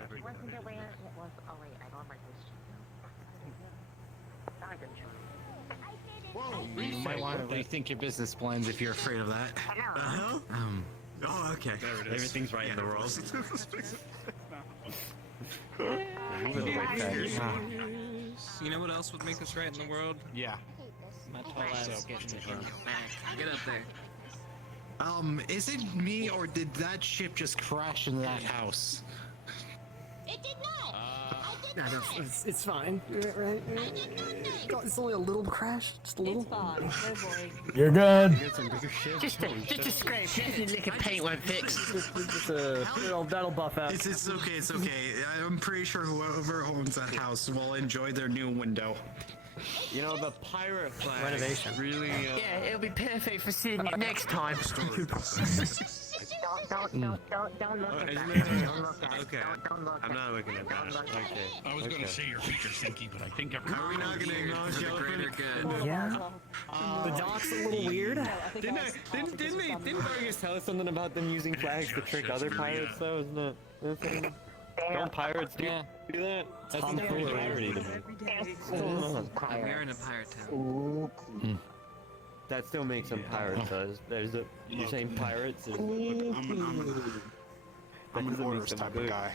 wasn't it where it was? Oh wait, I don't like this. Whoa, You might want to rethink your business plans if you're afraid of that. Oh, okay. Everything's right in the world. You know what else would make us right in the world? Yeah. My tall ass getting it. Get up there. Is it me or did that ship just crash into that house? It did not. No, it's fine. Right? It's only a little crash, just a little. It's fine. Oh boy. You're good. Just a scrape. Just a lick of paint won't fix. That'll buff out. It's okay, it's okay. I'm pretty sure whoever owns that house will enjoy their new window. You know, the pirate flag Renovation. really, Yeah, it'll be perfect for seeing it next time. Don't look at that. Don't look at it. Okay. Don't look I'm at not looking at that. Don't look at Okay. I was gonna say your feature's stinky, but I think everyone. Are we not gonna acknowledge the greater good? Yeah. The dock's a little weird. Didn't Vargas tell us something about them using flags to trick other pirates though? Isn't that the thing? Don't pirates do that? That's Tom pretty Cruise. piratey to me. We're in a pirate town. That still makes them pirates. You're saying pirates is... I'm an orders type of guy.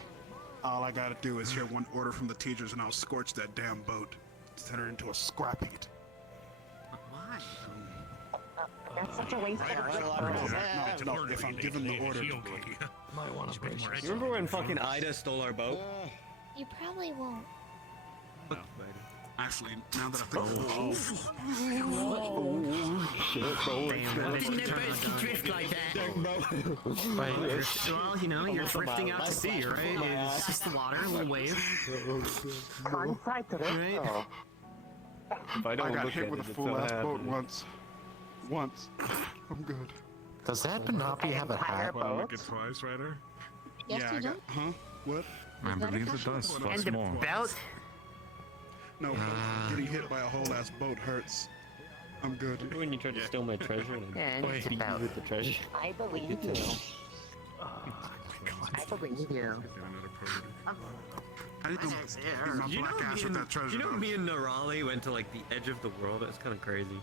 All I gotta do is hear one order from the teachers and I'll scorch that damn boat. Turn it into a scrap heap. Why? That's such a waste of No, if I'm given the order. Might want to bring more. You remember when fucking Ida stole our boat? You probably won't. Actually, now that I think Didn't their boats drift like that? Well, you know, you're drifting out to sea, right? It's just the water, a little wave. Fun side to this. Right? If I don't I got look hit at with a it, it's full so ass boat happy. once. I'm good. Does that Banopi have a hat? Wanna look at twice, Ryder? Yes, Yeah, you I do. got. Huh? What? I believe it does. And What's the more? belt? No, getting hit by a whole ass boat hurts. I'm good. Remember when you tried to steal my treasure and Yeah, and I it's beat you about. with the treasure? I believe you. I believe you. I didn't know my You know, black ass with that treasure. you know though. me and Nerali went to like the edge of the world? That's kind of crazy.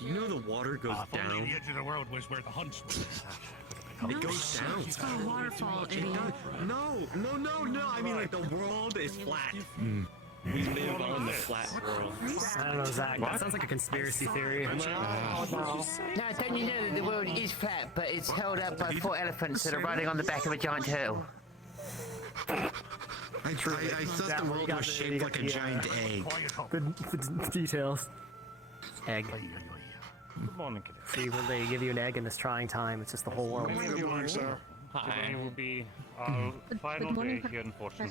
You know the water goes If only down. the edge of the world was where the hunts were. It goes down. It's got a waterfall, idiot. No. I mean like the world is flat. We live on the flat world. I don't know, Zach. That sounds like a conspiracy theory. No, don't you know that the world is flat, but it's held up by 4 elephants that are riding on the back of a giant turtle? I thought the world was shaped like a giant egg. The details. Egg. Good morning, Kitty. See, when they give you an egg in this trying time, it's just the whole world. Good morning, sir. Today will be our final day here in Fortune.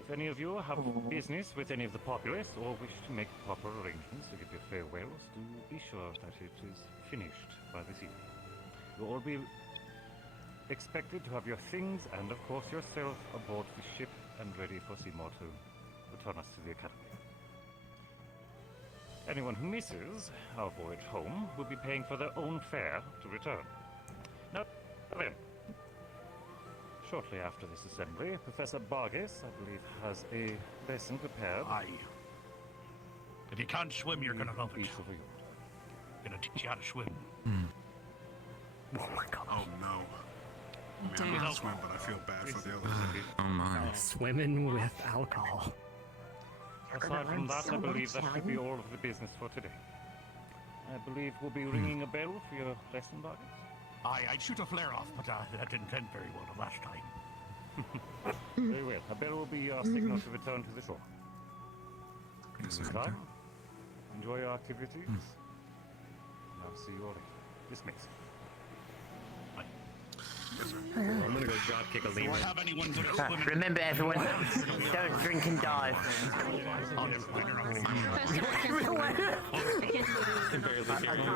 If any of you have business with any of the populace or wish to make proper arrangements to give your farewells, do be sure that it is finished by this evening. You'll all be expected to have your things and, of course, yourself aboard the ship and ready for Seymour to return us to the Academy. Anyone who misses our voyage home will be paying for their own fare to return. Now then, shortly after this assembly, Professor Vargas, I believe, has a lesson prepared. Aye. If you can't swim, you're gonna love it. Each of you. Gonna teach you how to swim. Oh my god. Oh no. I mean, I'm not swim, but I feel bad for the others. Oh my. Swimming with alcohol. Aside from that, I believe that should be all of the business for today. I believe we'll be ringing a bell for your lesson, Vargas. Aye, I'd shoot a flare off, but that didn't end very well the last time. Very well. A bell will be your signal to return to the shore. In the meantime, enjoy your activities. And I'll see you all later. Dismissed. I'm gonna go drop kick a lemur. Have anyone good at swimming? Remember, everyone, don't drink and dive. Oh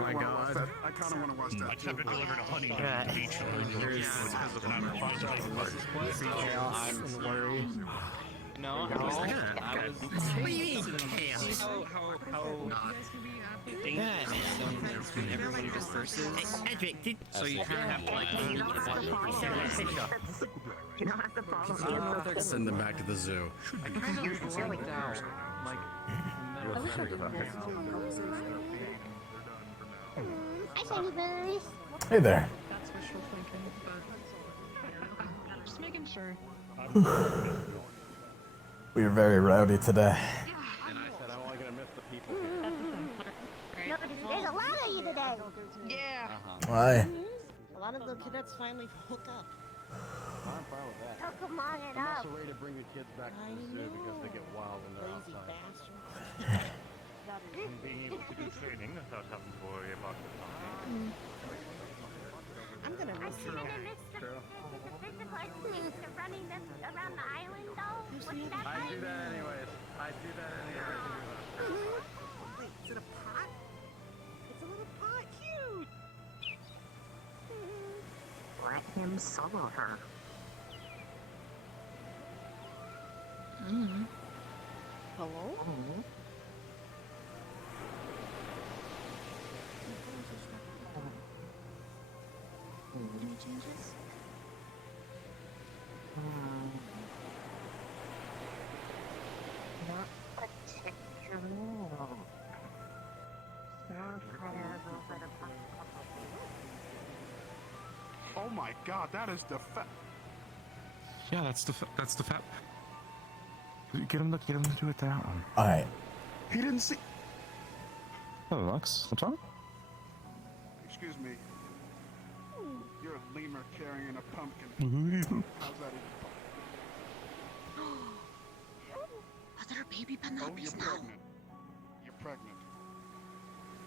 my god. I kind of want to watch I that. just have to deliver the honey to Right. the beach. Chaos and worry. No, Yeah. I was. What do you mean? Chaos. How dangerous is when everybody just versus. Edric, did So you kind of have to like you don't have to follow me. Send them back to the zoo. I kind of worked out like. Hi, Shiny Buzz. Hey there. That's wishful thinking, but just making sure. We are very rowdy today. And I said I'm only gonna miss the people. There's a lot of you today. Yeah. Why? A lot of the cadets finally hook up. I'm fine with that. So come on it I'm up. also ready to bring the kids back to the zoo because they get wild when they're Lazy outside. bastards. And being able to do training without having to worry about the time. I'm gonna miss you. Running this around the island, though. What's that I do that anyways. I do that anyways. Wait, is it a pot? It's a little pot. Cute. Let him solo her. Hello? Any changes? Not particularly. Oh my god, that is the fat. Yeah, that's the fat. Get him to do it that one. Alright. He didn't see. Oh, Lux, what's wrong? Excuse me. You're a lemur carrying a pumpkin. How's that even Are there a baby possible? Oh, Penelope's you're now? pregnant. You're pregnant.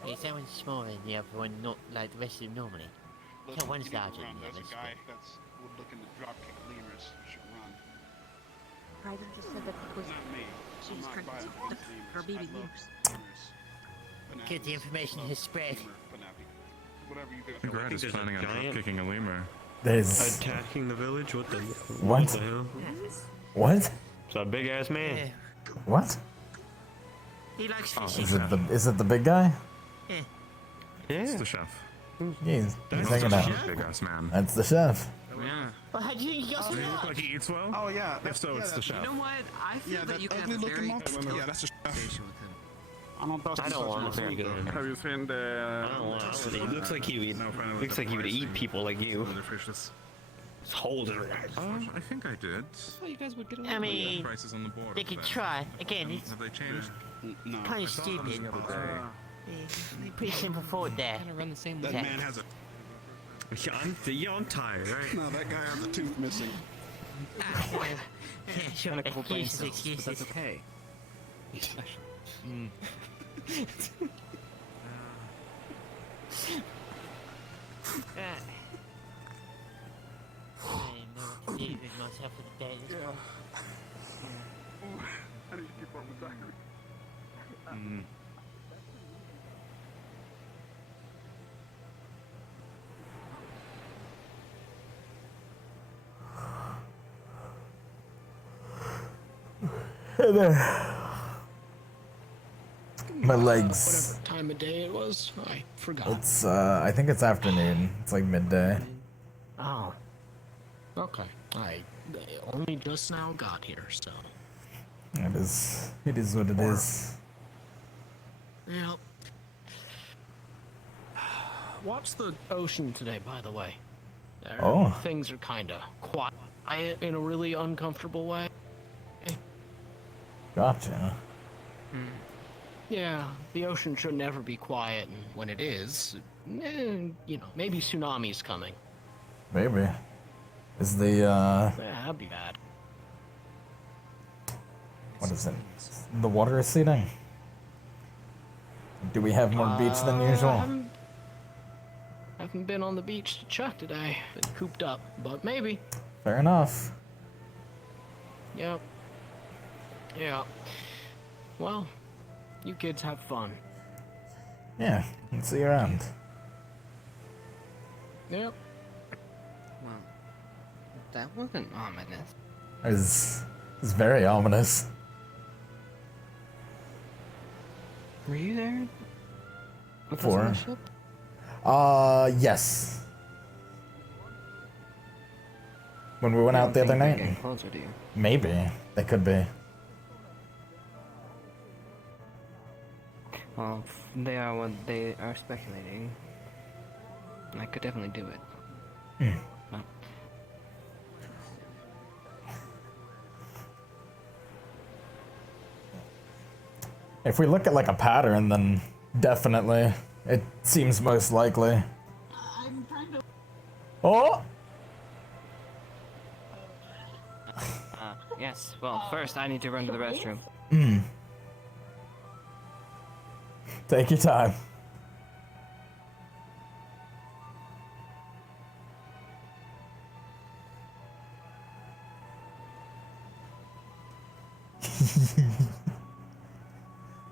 Is that one smaller than the other one, not like the rest of them normally? Look, one's you need to larger run. than the There's others, a guy that's looking to dropkick lemurs. You should run. Ryder just said that it was Not me. she I'm was not trying violent to against lemurs. her baby I love lemurs. lemurs. Good, the information has spread. Lemur, Penelope. Whatever you do. Grad is there's a planning on giant- kicking a lemur. There's... Attacking the village? What the? What? the hell? What? It's a big ass man. What? He likes Oh, fishing. Is it the big guy? It's the chef. He's That's hanging the out. big ass man. That's the chef. Yeah. Well, how do you think he got Does so he look much? like he eats well? Oh yeah. If so, it's the chef. You know what? I feel Yeah, that that you can have ugly a looking very monster. good Yeah, that's the chef. conversation with him. I don't trust I don't want to him. be good. Have you seen the? I don't want to. He looks like he would. No, finally Looks the like he would price eat people like you. of the fishes. Just hold it. I think I did. Oh, you guys would get along. I mean, Prices on the board. they could try. Again, it's Have they changed? No. kind of I saw them stupid. the other day. Pretty simple thought there. Kind of run the same That way. man has a. I'm tired, right? No, that guy has a tooth missing. Yeah, sure. Kind of couple brain Excuses, cells, but that's excuses. okay. I didn't know what to do with myself for the day. I need to keep up with diary. Hey there. My legs. Whatever time of day it was, I forgot. It's I think it's afternoon. It's like midday. Oh, Okay, I only just now got here, so. It is what it is. Yeah. Watch the ocean today, by the way. Oh. Things are kinda quiet in a really uncomfortable way. Gotcha. Yeah, the ocean should never be quiet, and when it is, you know, maybe tsunami's coming. Maybe. Is the Yeah, that'd be bad. what is it? The water receding? Do we have more beach than usual? Haven't been on the beach to check today. Been cooped up, but maybe. Fair enough. Yep. Yeah. Well, you kids have fun. Yeah, let's see you around. Yep. Well, that wasn't ominous. It's very ominous. Were you there? With us on For? the ship? Yes. When we went I out don't the other think they're night? getting closer to you. Maybe. They could be. Well, if they are what they are speculating. I could definitely do it. Well, If we look at like a pattern, then definitely. It seems most likely. Oh! yes. Well, first I need to run to the restroom. Take your time.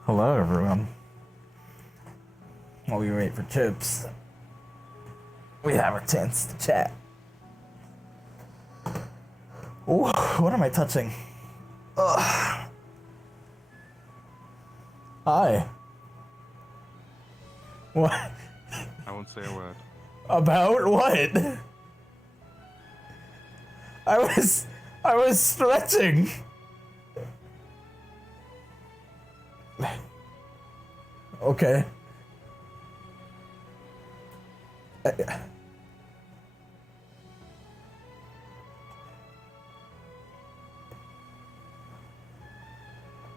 Hello, everyone. While we wait for chips, we have a chance to chat. Ooh, what am I touching? Ugh. Hi. What? I won't say a word. About what? I was stretching. Okay.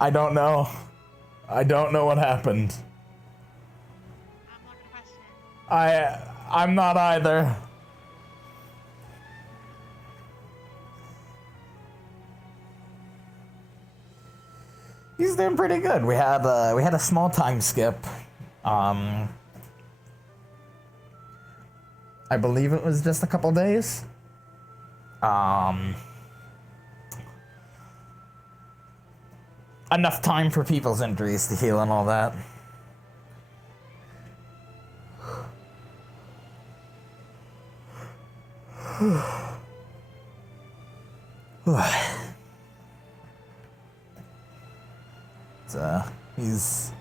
I don't know. I don't know what happened. I'm not either. He's doing pretty good. We had a small time skip. I believe it was just a couple days. Enough time for people's injuries to heal and all that. So, he's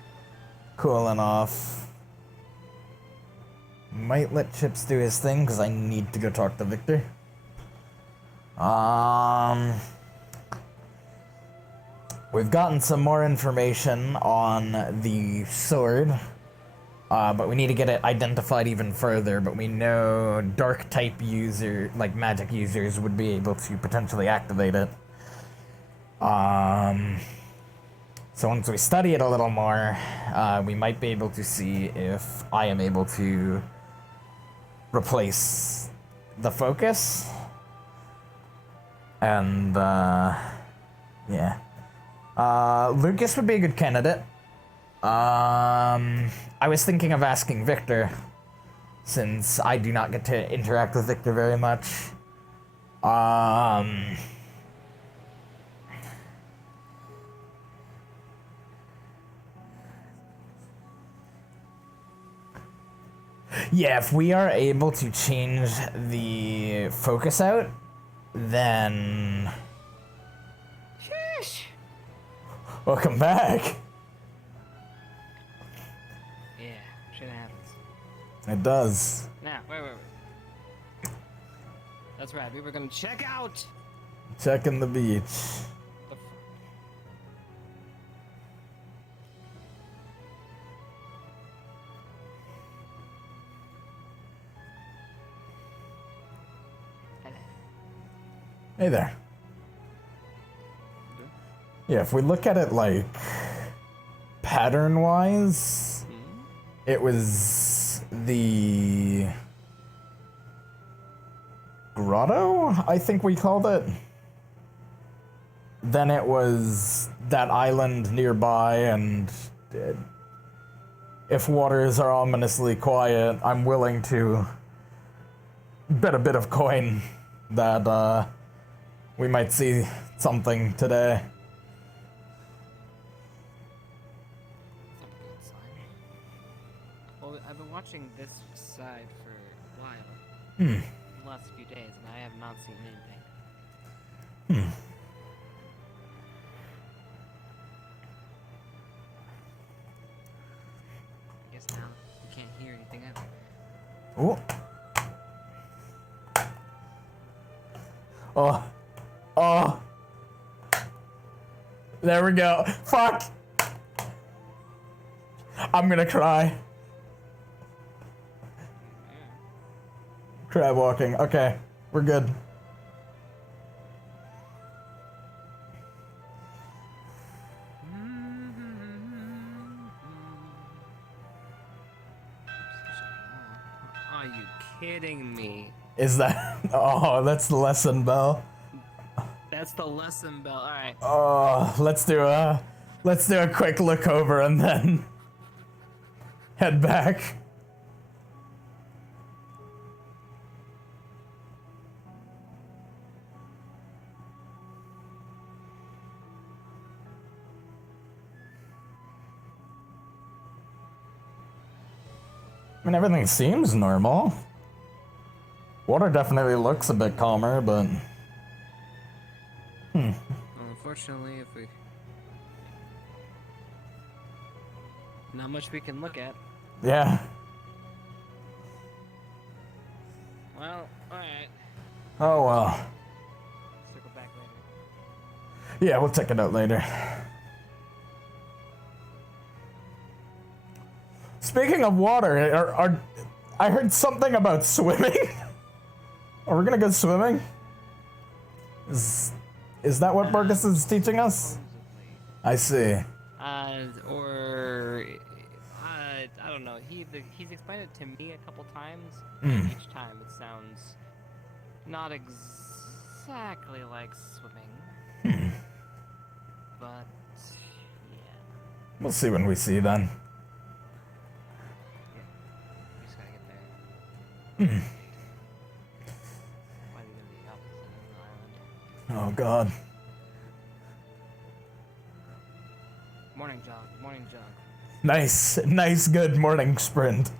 cooling off. Might let Chips do his thing because I need to go talk to Victor. We've gotten some more information on the sword, but we need to get it identified even further. But we know dark type user, like magic users, would be able to potentially activate it. So once we study it a little more, we might be able to see if I am able to replace the focus. And, yeah. Lucas would be a good candidate. I was thinking of asking Victor, since I do not get to interact with Victor very much. Yeah, if we are able to change the focus out, then... Sheesh. Welcome back. Yeah, shit happens. It does. Now, wait. That's right, we were gonna check out Checking the beach. the Hey there. Yeah, if we look at it like pattern-wise, it was the grotto, I think we called it. Then it was that island nearby, and if waters are ominously quiet, I'm willing to bet a bit of coin that we might see something today. Well, I've been watching this side for a while. The last few days, and I have not seen anything. hear anything ever. Oh. Oh. Oh. There we go. Fuck. I'm gonna cry. Crab walking. Okay. We're good. Are you kidding me? Is that? Oh, that's the lesson bell. That's the lesson bell. All right. Oh, let's do a quick look over and then head back. I mean, everything seems normal. Water definitely looks a bit calmer, but... Well, unfortunately, if we... Not much we can look at. Yeah. Well, alright. Oh well. Circle back later. Yeah, we'll check it out later. Speaking of water, I heard something about swimming. Are we gonna go swimming? Is that what Burgess is teaching us? I see. I don't know. He's explained it to me a couple times. Mm. Each time it sounds not exactly like swimming. But yeah. We'll see when we see then. We just gotta get there. Mm. Why are we gonna be opposite of the island? Oh God. Morning jog. Morning jog. Nice, good morning sprint.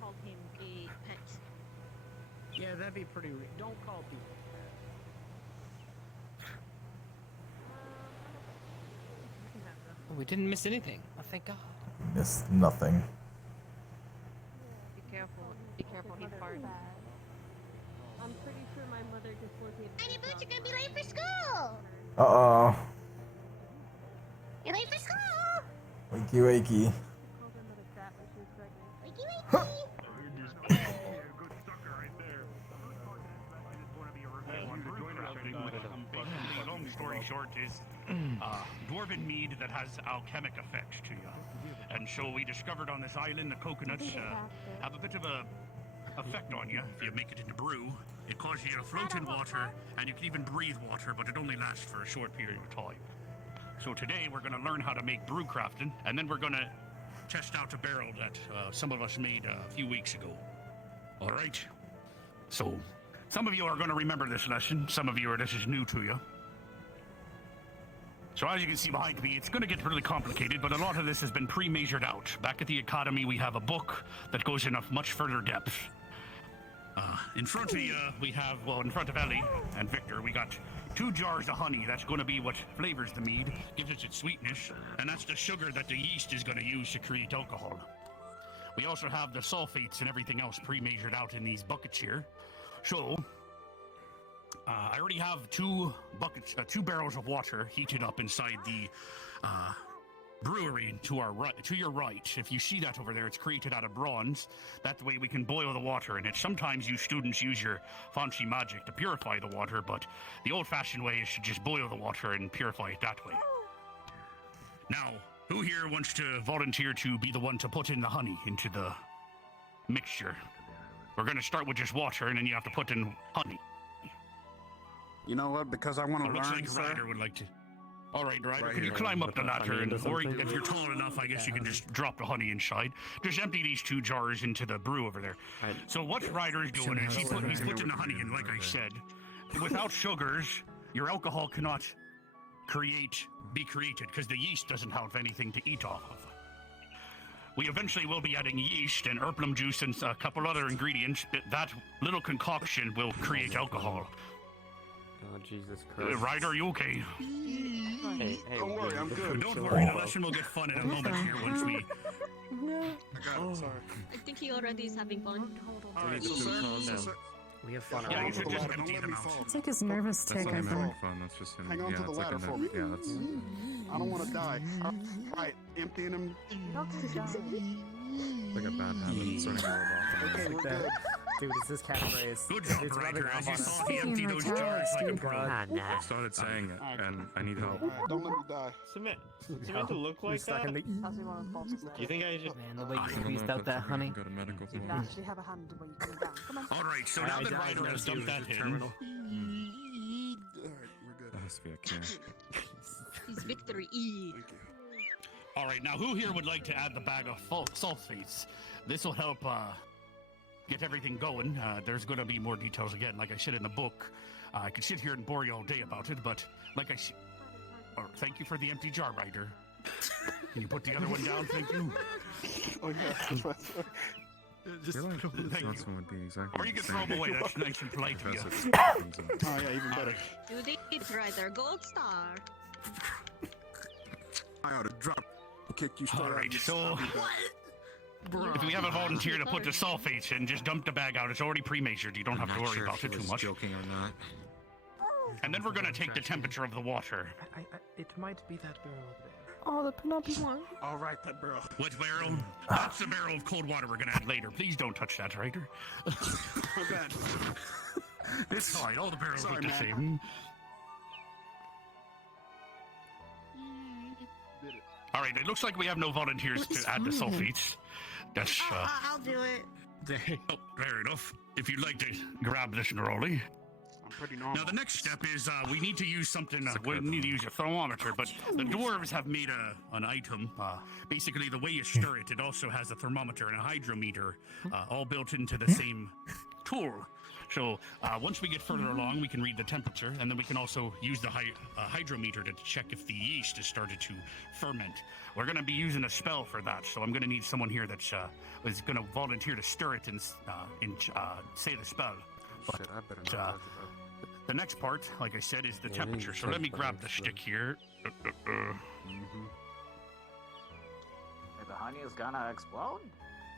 Called him a pet. Yeah, that'd be pretty. Don't call people. We didn't miss anything. Oh, thank God. Missed nothing. Be careful. Be careful. He's hard. I'm pretty sure my mother dislocated. Tiny Boots, you're gonna be late for school! Uh-oh. You're late for school! Wakey wakey. Wakey wakey! Long story short is dwarven mead that has alchemic effects to you. And so we discovered on this island the coconuts have a bit of a effect on you if you make it into brew. It causes you to float in water, and you can even breathe water, but it only lasts for a short period of time. So today we're going to learn how to make brew crafting, and then we're going to test out a barrel that some of us made a few weeks ago. All right? So some of you are going to remember this lesson. Some of you this is new to you. So as you can see behind me, it's going to get really complicated, but a lot of this has been pre-measured out. Back at the Academy, we have a book that goes in a much further depth. In front of you, we have, well, in front of Ellie and Victor, we got 2 jars of honey. That's going to be what flavors the mead, gives it its sweetness, and that's the sugar that the yeast is going to use to create alcohol. We also have the sulfates and everything else pre-measured out in these buckets here. So, I already have 2 buckets, 2 barrels of water heated up inside the brewery to our right, to your right. If you see that over there, it's created out of bronze. That way we can boil the water in it. Sometimes you students use your fancy magic to purify the water, but the old-fashioned way is to just boil the water and purify it that way. Now, who here wants to volunteer to be the one to put in the honey into the mixture? We're going to start with just water, and then you have to put in honey. You know what? Because I want to Looks learn, like sir. Ryder would like to. All right, Ryder, can you climb up the ladder, or if you're tall enough, I guess you can just drop the honey inside. Just empty these 2 jars into the brew over there. So what Ryder is doing is he's putting the honey in, like I said. Without sugars, your alcohol cannot be created, because the yeast doesn't have anything to eat off of. We eventually will be adding yeast and erplum juice and a couple other ingredients. That little concoction will create alcohol. Oh, Jesus Christ. Ryder, are you okay? Hey, Don't worry, I'm good. Don't worry, the lesson will get fun in a moment here once we... I got it, sorry. I think he already is having fun. Alright, so We have fun. Yeah, you should just Don't empty let them me out. fall. It's like his nervous That's tick. not I even think. having fun. That's just him. Hang on to the it's like ladder a for me. Yeah, that's. I don't want to die. Alright, emptying him. Like a bad habit. Starting to rub off. Okay, we're good. Dude, it's this catchphrase. Good job, It's rubbing Ryder. off As you on saw, us. he emptied those jars like a pro. I started saying it, and I need help. Alright, don't let me die. Cement to look like that? You think I should... Man, the way you squeezed out that honey. Go to medical You school. actually have a hand when you come down. Come on. All right, so now that Ryder has dumped that in, That has to be a can. He's victory. all right, now who here would like to add the bag of sulfates? This will help get everything going. There's going to be more details again, like I said in the book. I could sit here and bore you all day about it, but like I said, thank you for the empty jar, Ryder. Can you put the other one down? Thank you. Oh yeah, Just thank you. would be exactly Or you can throw them away. That's nice and polite of you. Oh yeah, even better. You did it, Ryder. Gold star. I ought to drop kick you straight All right, out. so if we have a volunteer to put the sulfates in, just dump the bag out. It's already pre-measured. You don't have to worry about it too much. Joking or not? And then we're gonna take the temperature of the water. It might be that barrel over there. Oh, the Penelope one. All right, that barrel. Which barrel? That's the barrel of cold water we're gonna add later. Please don't touch that, Ryder. My bad. It's fine. All the barrels Sorry, look the man. same. All right, it looks like we have no volunteers to add the sulfates. That's I'll do it. oh, fair enough. If you'd like to grab this neroli. I'm pretty normal. Now the next step is we need to use something. We need to use a thermometer, but the dwarves have made an item. Basically, the way you stir it, it also has a thermometer and a hydrometer, all built into the same tool. So once we get further along, we can read the temperature, and then we can also use the hydrometer to check if the yeast has started to ferment. We're going to be using a spell for that, so I'm going to need someone here that's is going to volunteer to stir it and say the spell. But, Shit, I better not. the next part, like I said, is the temperature. So let me grab the stick here. The honey is gonna explode?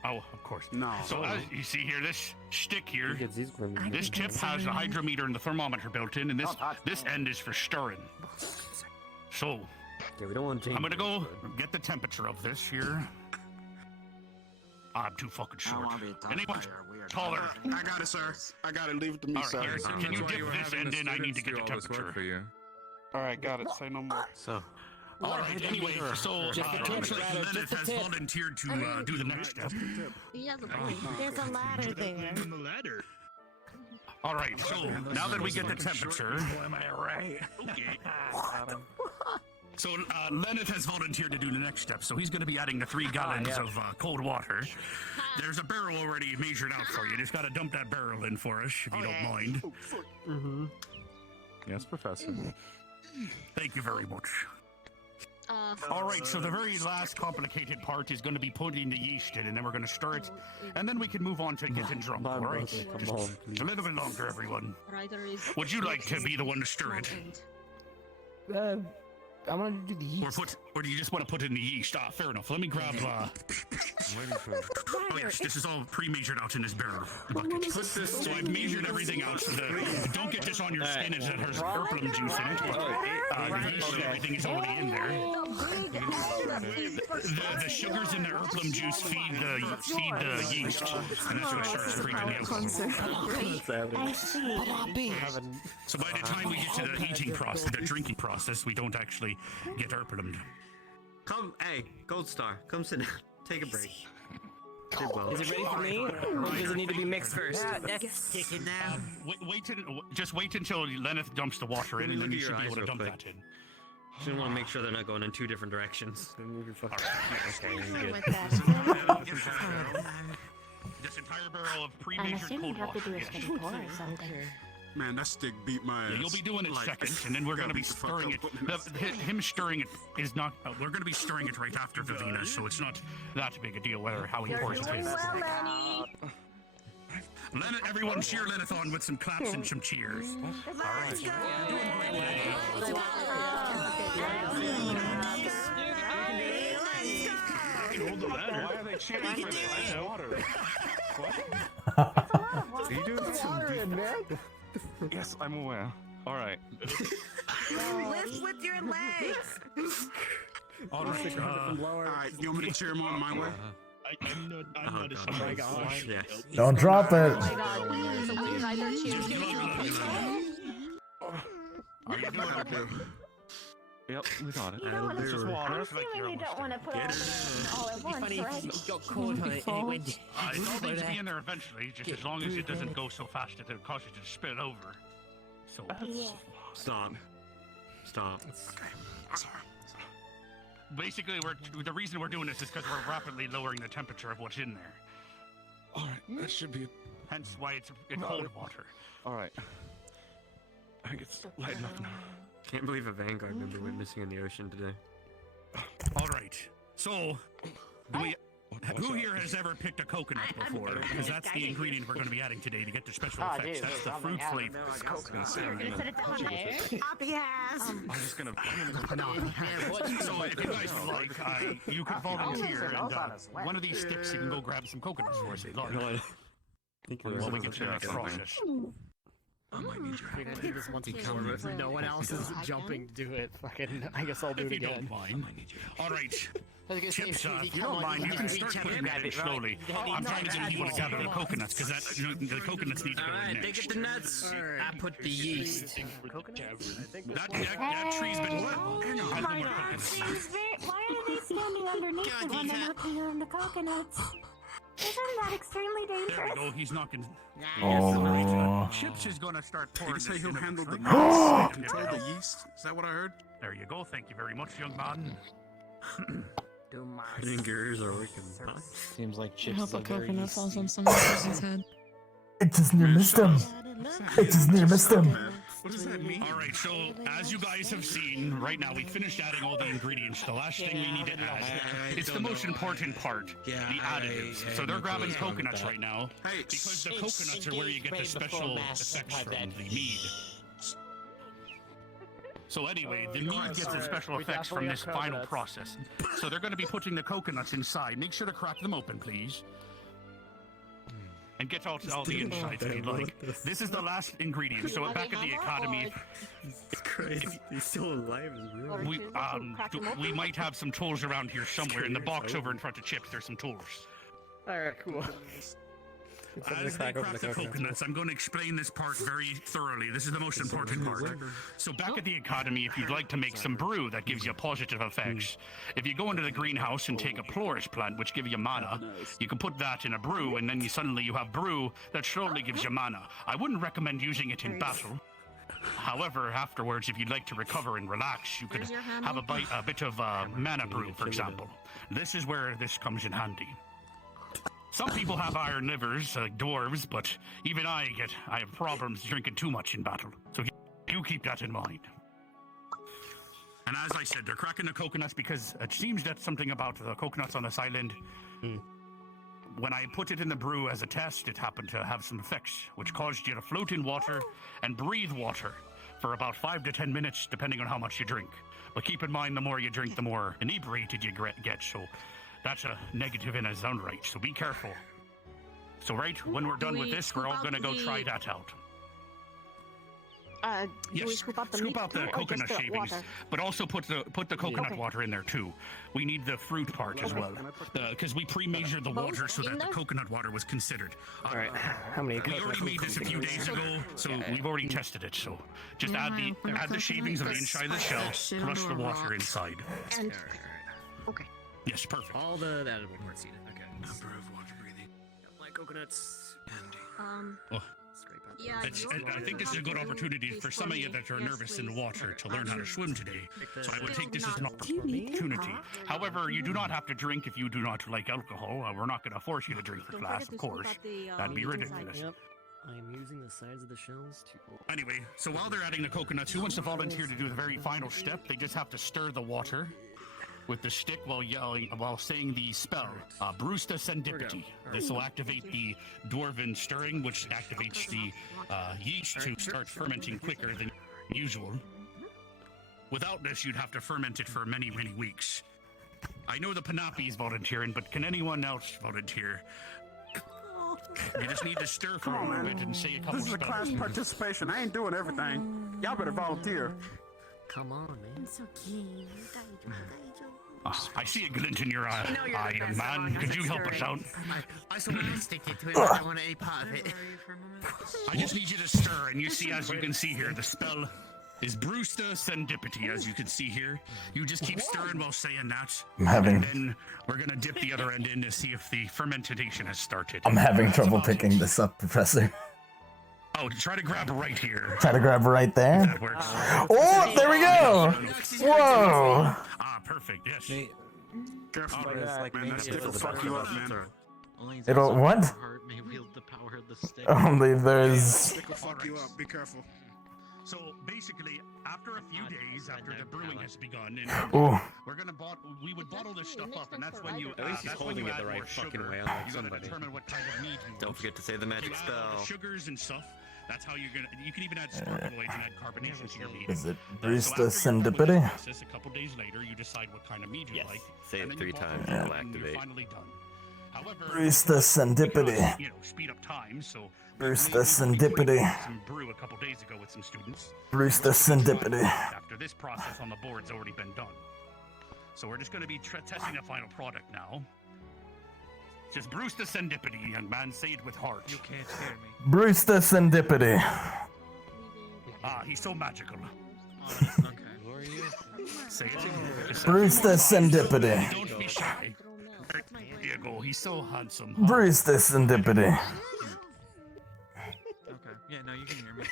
Oh, of course. No. So as you see here, this stick here, He gets these from this tip has a hydrometer and the thermometer built in, and this end is for stirring. So Yeah, we don't want James. I'm gonna go get the temperature of this here. I'm too fucking short. Anyone taller? I got it, sir. I got it. Leave it to me, All right, sir. here, so can you dip this end in? I need to get the temperature. For you. All right, got it. Say no more. So, All right, anyway, so Just the tip, Leonard just the has tip. volunteered to do the next step. He has a point. There's a ladder there. The ladder. All right, so now that we get the temperature, Am I right? okay. So Leonard has volunteered to do the next step, so he's going to be adding the 3 gallons of cold water. There's a barrel already measured out for you. Just got to dump that barrel in for us, if you don't mind. Yes, Professor. Thank you very much. All right, so the very last complicated part is going to be putting the yeast in, and then we're going to stir it, and then we can move on to getting drunk, all right? come on, please. A little bit longer, everyone. Ryder is. Would you like to be the one to stir it? I wanted to do the yeast. Or do you just want to put in the yeast? Ah, fair enough. Let me grab, I'm waiting for it. oh yes, this is all pre-measured out in this barrel. Bucket. So I've measured everything out so that don't get this on your skin as it has erplum juice in it. The yeast and everything is already in there. The sugars in the erplum juice feed the yeast, and that's what starts creating the alcohol. So by the time we get to the eating process, the drinking process, we don't actually get erplum. Come, hey, Gold Star, come sit down. Take a break. Did well. Is it ready for me, or does it need to be mixed first? That's kicking now. Just wait until Lenneth dumps the water in, and then you should be able to dump that in. Just want to make sure they're not going in two different directions. Then move your fucking. Okay, you're good. With that. This entire barrel of I'm pre-measured assuming cold you have to water. do a Yes. steady pour or something. Man, that stick beat my ass. Yeah, you'll be doing it Like, second, and then we're going to be beat the fuck stirring it. up. Him stirring it is not. We're going to be stirring it right after Vivina, so it's not that big a deal whether how he pours it in. Everyone cheer Lenneth on with some claps and some cheers. All right. Doing great, Lenny. Hold the ladder. Why are they cheering for this? Water. What? Are you doing some? Yes, I'm aware. All right. Lift with your legs. All right. Alright, you want me to cheer him on my way? I'm not Oh my gosh. Yes. Don't drop it. Oh my god, we neither choose. Are you doing it? Yep, we got it. You know what? It's just water. I'm It's like assuming you don't want to put all at once, Funny right? if you got caught on it and it went. It all needs to be in there eventually, just as long as it doesn't go so fast that it causes it to spill over. So. Yeah. Stop. Stop. Sorry. Basically, the reason we're doing this is because we're rapidly lowering the temperature of what's in there. Alright, that should be. Hence why it's cold water. All right. I think it's light enough now. Can't believe a Vanguard member went missing in the ocean today. All right. So, who here has ever picked a coconut before? Because that's the ingredient we're going to be adding today to get the special effects. That's the fruit flavor. Poppy ass. I'm just gonna. So if you guys would like, you could volunteer, and one of these sticks you can go grab some coconuts for us. Well, we can finish the process. You're gonna do this once before, no one else is jumping to do it. Fucking, I guess I'll do If it you again. don't mind. All right. Chips, if if you don't mind, you can start putting that in slowly. I'm trying to get people to gather the coconuts, because the coconuets need to go in They next. get the nuts. I put the yeast. That tree's been... Oh my god. Why are they standing underneath it when they're knocking on the coconuts? Isn't that extremely There we dangerous? go, he's knocking. Oh. Chips is gonna start pouring. Did you say this he'll into handle the fruit. yeast? Control the yeast? Is that what I heard? There you go, thank you very much, young man. Fingers are working. Seems like I chips. hope are a very coconut easy. falls on some person's head. It just near missed him. It just near missed him. What does that mean? All right, so as you guys have seen, right now we finished adding all the ingredients. The last thing we need to add, it's the most important part, the additives. So they're grabbing coconuts right now, because the coconuts are where you get the special effects from the mead. So anyway, the mead gets the special effects from this final process. So they're going to be putting the coconuts inside. Make sure to crack them open, please. And get all the insides if you'd like. This is the last ingredient. So back at the academy, It's crazy. He's still alive. we might have some tools around here somewhere. In the box over in front of Chips, there's some tools. Alright, cool. As they crack the coconuts, I'm going to explain this part very thoroughly. This is the most important part. So back at the academy, if you'd like to make some brew that gives you positive effects, if you go into the greenhouse and take a flourish plant, which give you mana, you can put that in a brew, and then suddenly you have brew that slowly gives you mana. I wouldn't recommend using it in battle. However, afterwards, if you'd like to recover and relax, you could have a bit of mana brew, for example. This is where this comes in handy. Some people have iron livers, like dwarves, but even I have problems drinking too much in battle. So you keep that in mind. And as I said, they're cracking the coconuts because it seems that something about the coconuts on this island. When I put it in the brew as a test, it happened to have some effects, which caused you to float in water and breathe water for about 5 to 10 minutes, depending on how much you drink. But keep in mind, the more you drink, the more inebriated you get, so that's a negative in its own right, so be careful. So when we're done with this, we're all going to go try that out. Do we scoop out the meat out the too, or coconut just the shavings, water? but also put the coconut Okay. water in there too. We need the fruit part as well, because we pre-measured the water so that the coconut water was considered. All right, how many? We already made this a few days ago, so we've already tested it. So just add the shavings of the inside of the shell, plus the water inside. And okay. Yes, perfect. All that would work. Okay. Number of water breathing. My coconuts. Um. Oh. And I think this is a good opportunity for some of you that are nervous in the water to learn how to swim today. So I would take this as an opportunity. However, you do not have to drink if you do not like alcohol. We're not going to force you to drink the glass, of course. That'd be ridiculous. Yep. I am using the sides of the shells to... Anyway, so while they're adding the coconuts, who wants to volunteer to do the very final step? They just have to stir the water with the stick while saying the spell, Brusta Sendipity. This will activate the dwarven stirring, which activates the yeast to start fermenting quicker than usual. Without this, you'd have to ferment it for many, many weeks. I know the Panapi's volunteering, but can anyone else volunteer? You just need to stir for a little bit and say a couple This is a spells. class participation. I ain't doing everything. Y'all better volunteer. Come on, man. I'm so keen. I see a glint in your eye, young man. Could you help us out? I just want to stick it to it. I don't want any part of it. I just need you to stir, and you see, as you can see here, the spell is Brusta Sendipity, as you can see here. You just keep stirring while saying that. And then we're gonna dip the other end in to see if the fermentation has started. I'm having trouble picking this up, Professor. Oh, try to grab right here. Try to grab right there. That works. Oh, there we go! Whoa! Ah, perfect, yes. Careful, man. That stick will fuck you up, man. It'll what? Only there's... Stick will fuck you up. Be careful. So basically, after a few days after the brewing has begun, and we're gonna we would bottle this stuff up, and that's when you At least he's holding it the right fucking way, unlike somebody. Determine what kind of mead you Don't forget to say the magic spell. Sugars and stuff. That's how you're gonna. You can even add sparkloids and add carbonation to your mead. Is it So Brusta after you're done with Sendipity? this process, a couple days later, you decide what kind of mead you like. Say and it then you 3 bottle times it and up it'll and you're activate. finally done. However, Brusta Sendipity. you know, speed up time. So Brusta Sendipity. some brew a couple days ago with some students. Brusta Sendipity. After this process on the board's already been done. So we're just going to be testing the final product now. Just Brusta Sendipity, young man. Say it with heart. You can't hear me. Brusta Sendipity. Ah, he's so magical. Who are you? Say it again. Brusta Sendipity. Don't be shy. There you go. He's so handsome. Brusta Sendipity. Okay. Yeah, no, you can hear me.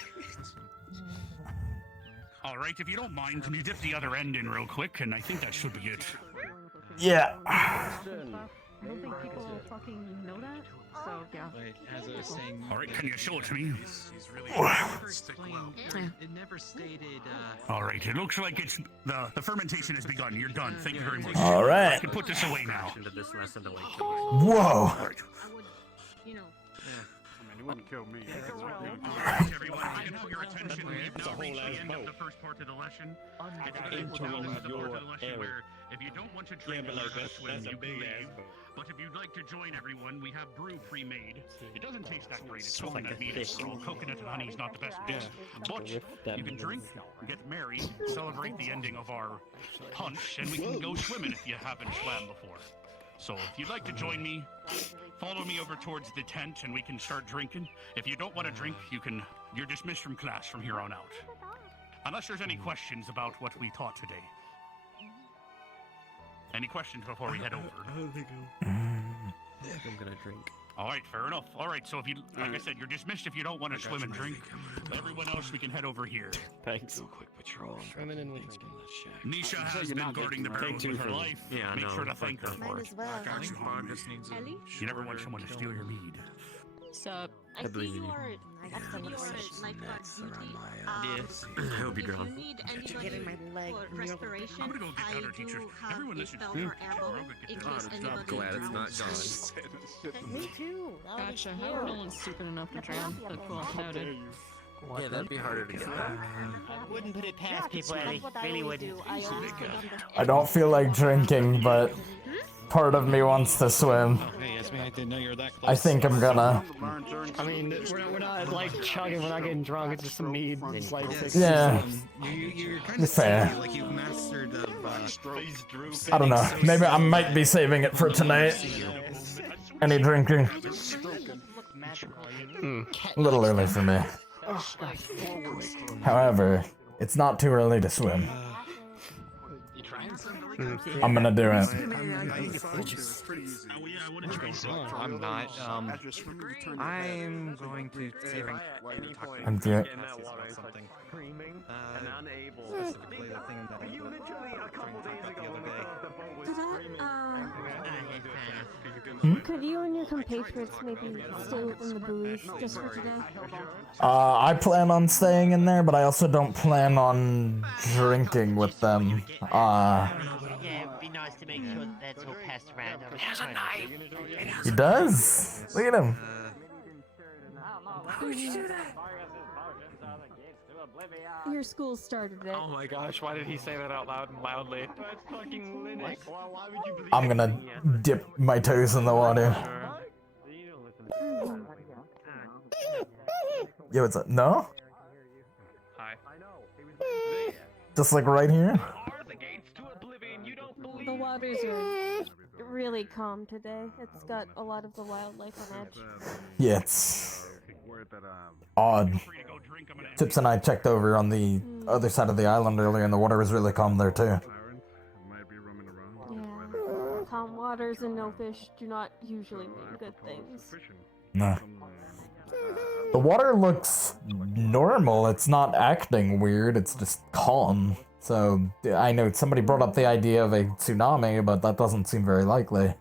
All right, if you don't mind, can you dip the other end in real quick? And I think that should be it. Yeah. I don't think people fucking know that. So yeah. Wait, as I was saying. All right, can you show it to me? It never stated. All right, it looks like it's the fermentation has begun. You're done. Thank you very much. All right. I can put this away now. Whoa. You know. You wouldn't kill me. Everyone, I can have your attention. We've now reached the end of the first part of the lesson. It's now this is the part of the lesson where if you don't want to drink or swim, you can leave. But if you'd like to join everyone, we have brew pre-made. It doesn't taste that great. It's coconut meat. It's coconut and honey is not the best mix. But you can drink, get married, celebrate the ending of our punch, and we can go swimming if you haven't swam before. So if you'd like to join me, follow me over towards the tent and we can start drinking. If you don't want to drink, you're dismissed from class from here on out. Unless there's any questions about what we taught today. Any questions before we head over? I don't think I'm gonna drink. All right, fair enough. All right, so if you, like I said, you're dismissed if you don't want to swim and drink. Everyone else, we can head over here. Thanks. Quick patrol. Swimming and drinking. Nisha has been guarding the barrels with her life. Yeah, Make no, sure to thank her for it. I think Vargas needs a. You never want someone to steal your mead. Sup? I believe in you. I Yes. I hope you drown. Getting my leg. I'm gonna go get the other teachers. Everyone listen to me. I'm glad it's not gone. Me too. Gotcha. I don't know one's stupid enough to drown. But cool, noted. Yeah, that'd be harder to get back. I wouldn't put it past people, Eddie. Really wouldn't. I don't feel like drinking, but part of me wants to swim. Hey, yes, man, I didn't know you were that close. I think I'm gonna. I mean, we're not like chugging, we're not getting drunk, it's just some mead. It's like Yeah. You're kind of Fair. like you've mastered I don't know. Maybe I might be saving it for tonight. Any drinking? A little early for me. However, it's not too early to swim. I'm gonna do it. It's pretty easy. Oh yeah, what did you guys do? I'm not. Just remember you turn I'm going to see if I can talk to I'm doing. something. Screaming and unable. Specifically the thing that You literally a couple days ago the other day. the boat was Could screaming. could you and your compatriots maybe stay within the buoys just for today? I plan on staying in there, but I also don't plan on drinking with them. Yeah, it'd be nice to make sure that that's all passed around. There's a knife! He does. Look at him. Your school started it. Oh my gosh, why did he say that out loud and loudly? That's fucking Linux. Why would you believe I'm gonna dip my toes in the water. Yo, what's up? No? Hi. Just like right here? The waters are really calm today. It's got a lot of the wildlife on edge. Yeah, it's odd. Tips and I checked over on the other side of the island earlier, and the water was really calm there too. Yeah. Calm waters and no fish do not usually mean good things. No. The water looks normal. It's not acting weird. It's just calm. So I know somebody brought up the idea of a tsunami, but that doesn't seem very likely.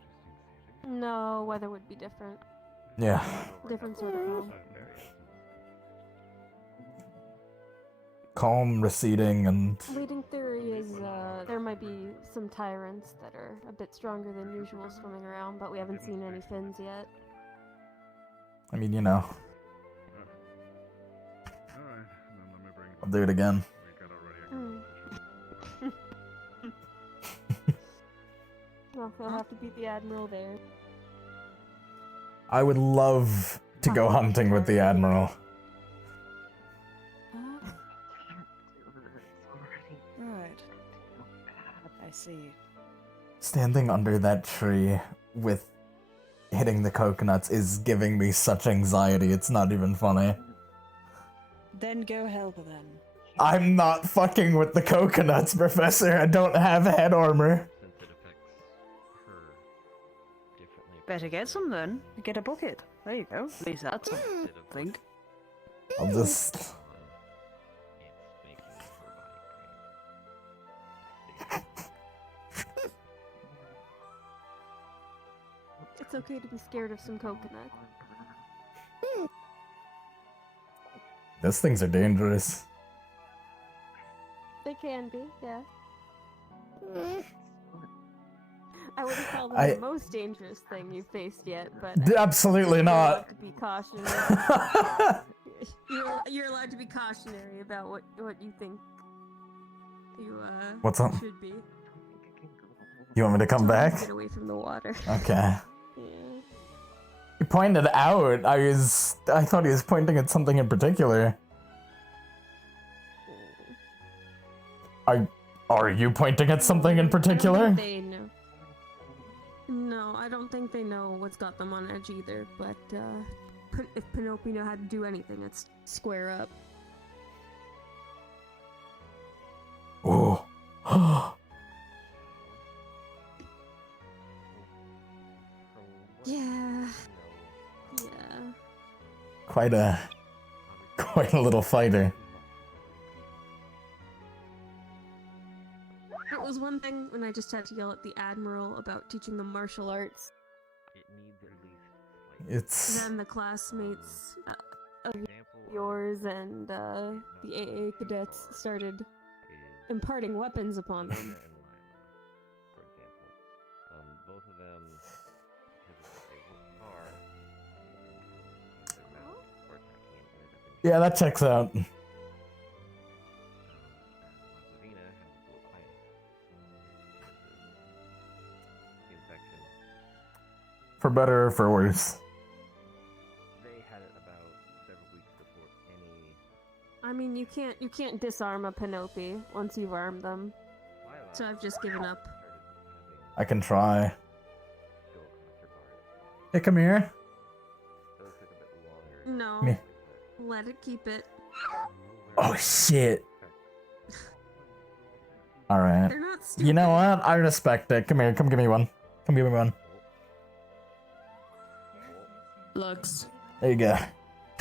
No, weather would be different. Yeah. Different sort of calm. Calm, receding, and Leading theory is there might be some tyrants that are a bit stronger than usual swimming around, but we haven't seen any fins yet. I mean, you know. I'll do it again. Well, they'll have to beat the Admiral there. I would love to go hunting with the Admiral. Right. I see. Standing under that tree with hitting the coconuts is giving me such anxiety, it's not even funny. Then go help them. I'm not fucking with the coconuts, Professor. I don't have head armor. Better get some then. Get a bucket. There you go. At least that's something. I'll just... It's okay to be scared of some coconut. Those things are dangerous. They can be, yeah. I wouldn't call them the most dangerous thing you've faced yet, but Absolutely not. To be cautionary. you're allowed to be cautionary about what you think you What's up? should be. You want me to come back? Get away from the water. Okay. Yeah. He pointed out. I thought he was pointing at something in particular. Are you pointing at something in particular? They know. No, I don't think they know what's got them on edge either, but if Penelope knew how to do anything, it's square up. Oh. Yeah. Quite a little fighter. It was one thing when I just had to yell at the Admiral about teaching them martial arts. It's... Then the classmates of yours and the AA cadets started imparting weapons upon them. Both of them, Yeah, that checks out. For better or for worse. They had it about several weeks before any. I mean, you can't disarm a Penelope once you've armed them. So I've just given up. I can try. Hey, come here. No. Me. Let it keep it. Oh shit. All right. They're not You know what? I respect it. Come here. Come give me one. Come give me one. Lux, There you go.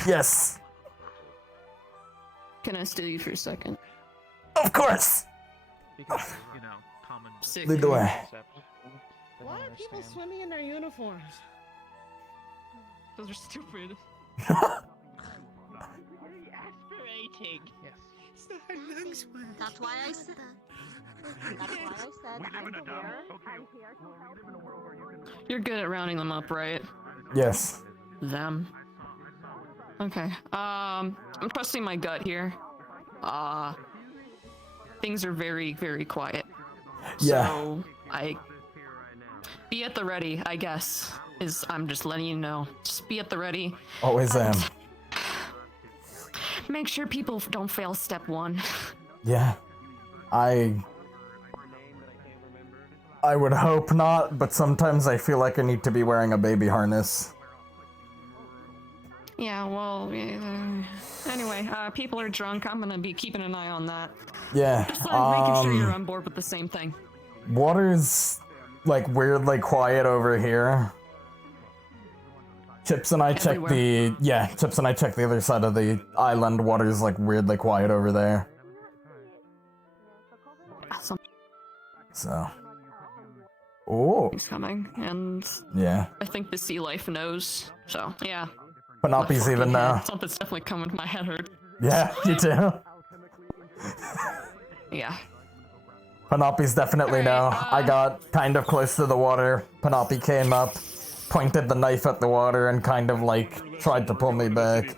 Yes. can I steal you for a second? Of course. Because, you know, common. Lead the way. Why are people swimming in their uniforms? Those are stupid. Aspirating. Yes. That's why I said. That's why I said I'm here. You're good at rounding them up, right? Yes. Them. Okay. I'm trusting my gut here. Things are very, very quiet. Yeah. So be at the ready, I guess. I'm just letting you know. Just be at the ready. Always am. Make sure people don't fail step 1. Yeah. I would hope not, but sometimes I feel like I need to be wearing a baby harness. Yeah, well, anyway, people are drunk. I'm gonna be keeping an eye on that. Yeah. Just making sure you're on board with the same thing. Water's like weirdly quiet over here. Chips and I check the other side of the island. Water's like weirdly quiet over there. Awesome. So. Oh. He's coming, and Yeah. I think the sea life knows. So yeah. Panopi's even now. Something's definitely coming. My head hurt. Yeah, you too. Yeah. Panopi's definitely know. I got kind of close to the water. Panopi came up, pointed the knife at the water, and kind of like tried to pull me back.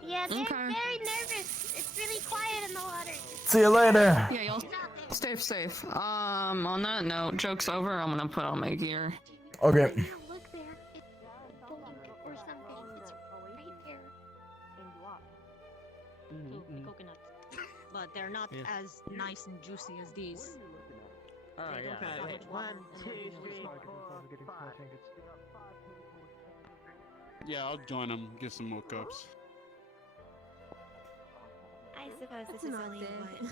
Yeah, they're very nervous. It's really quiet in the water. See you later. Yeah, y'all stay safe. On that note, joke's over. I'm gonna put on my gear. Okay. Look there. It's pink or something. It's right there. Coconuts. But they're not as nice and juicy as these. Oh, yeah. Okay, wait. 1, 2, 3, 4, 5. Yeah, I'll join them. Get some more cups. I suppose this That's is not only big. what...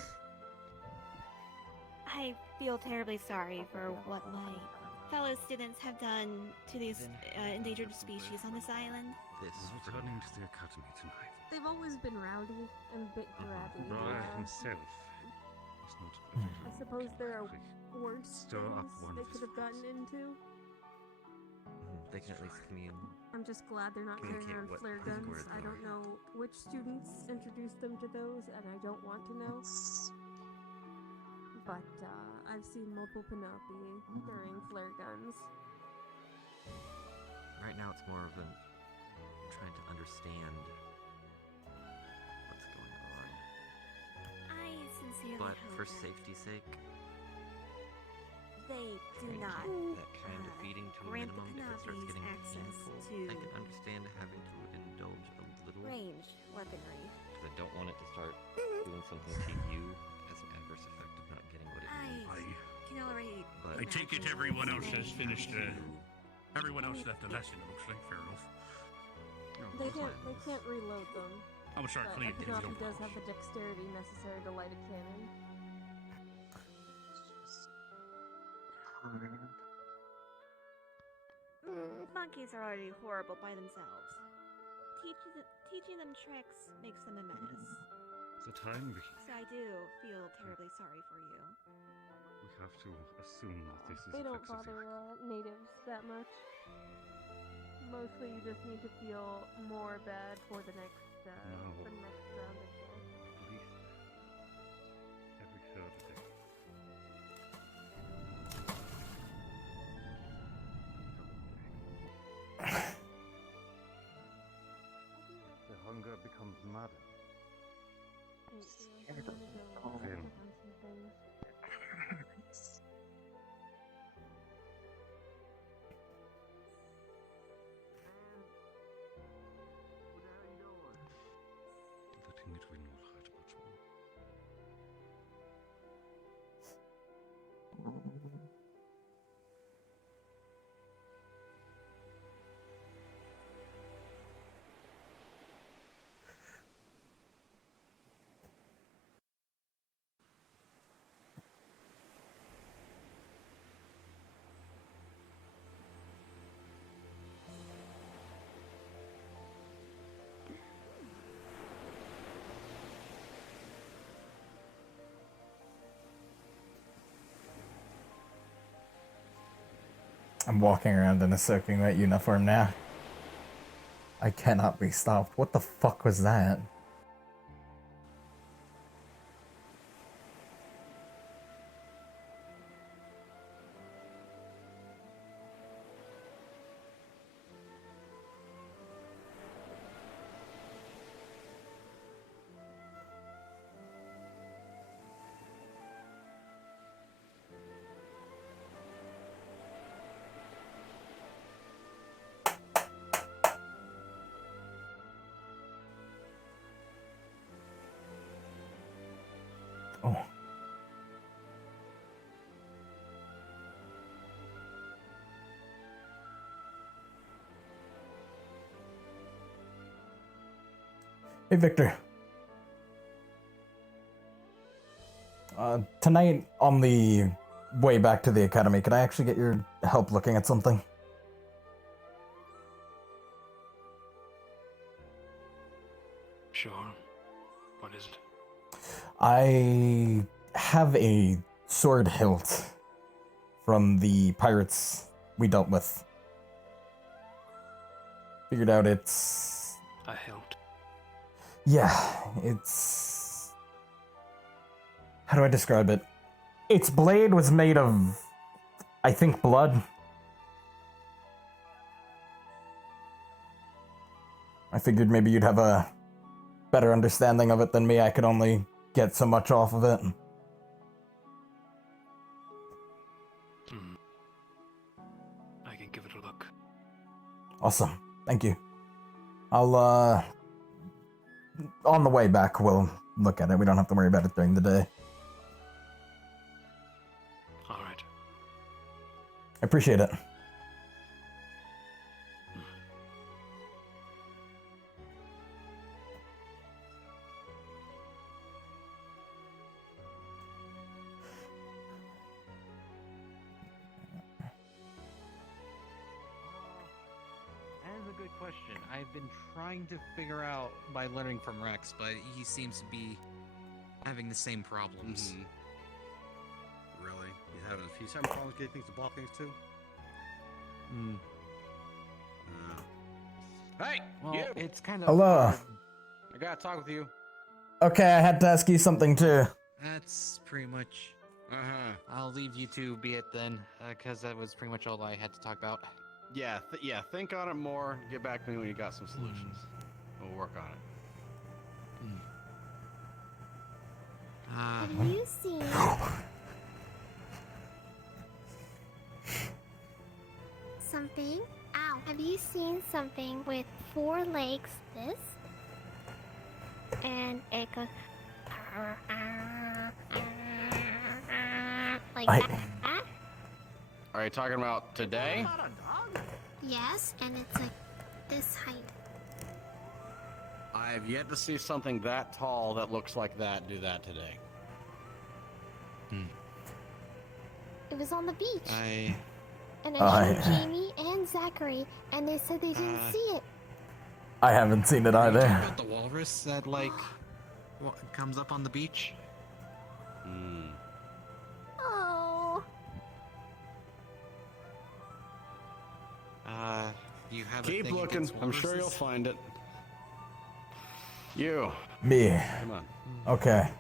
I feel terribly sorry for what my fellow students have done to these endangered species on this island. This is returning to the academy tonight. They've always been rowdy and a bit grabby. Briar himself is not I suppose there are worse Stir up things one they of his could have gotten into. They can at least commune. I'm just glad they're not carrying Communicate around what flare his guns. words I don't know which students introduced them to those, and I don't want to know. But I've seen multiple Panopi carrying flare guns. Right now, it's more of an trying to understand what's going on. I sincerely But hope for that safety's sake, they do trying to not keep that kind of feeding to a grant the minimum. If it starts Panopes getting access painful, to I can understand having to indulge a little. range weaponry. Because I don't want it to start doing something to you as an adverse effect of not getting what it needs. Can already. I take it everyone else has finished. Everyone else left the lesson. Looks like fair enough. They can't reload them. I'm gonna start But cleaning a if you Panopi don't does have the dexterity necessary to light a cannon. Monkeys are already horrible by themselves. Teaching them tricks makes them a menace. The time we So I do feel terribly sorry for you. have to assume that this is They don't effectively bother natives that much. Mostly, you just need to feel more bad for the next round of this. at least every third of it. The hunger becomes madder. Then letting it win will hurt much more. I'm walking around in a soaking wet uniform now. I cannot be stopped. What the fuck was that? Oh. Hey, Victor. Tonight on the way back to the academy, could I actually get your help looking at something? Sure. What is it? I have a sword hilt from the pirates we dealt with. Figured out it's... A hilt. Yeah, it's... How do I describe it? Its blade was made of, I think, blood. I figured maybe you'd have a better understanding of it than me. I could only get so much off of it. I can give it a look. Awesome. Thank you. I'll, on the way back, we'll look at it. We don't have to worry about it during the day. Alright. I appreciate it. That is a good question. I've been trying to figure out by learning from Rex, but he seems to be having the same problems. Really? He's having problems getting things to block things too? Hey, Well, you! it's kind of Hello. hard. I gotta talk with you. Okay, I had to ask you something too. That's pretty much. I'll leave you to be it then, because that was pretty much all I had to talk about. Yeah, think on it more. Get back to me when you got some solutions. We'll work on it. Have you seen something? Ow. Have you seen something with 4 legs this? And it goes like that? Are you talking about today? Yes, and it's like this height. I've yet to see something that tall that looks like that do that today. It was on the beach. I And I showed Jamie and Zachary, and they said they didn't see it. I haven't seen it Are you talking either. about the walrus that like comes up on the beach? Oh. You have Keep a thing looking. against I'm sure you'll walruses? find it. You. Me. Come on. Okay.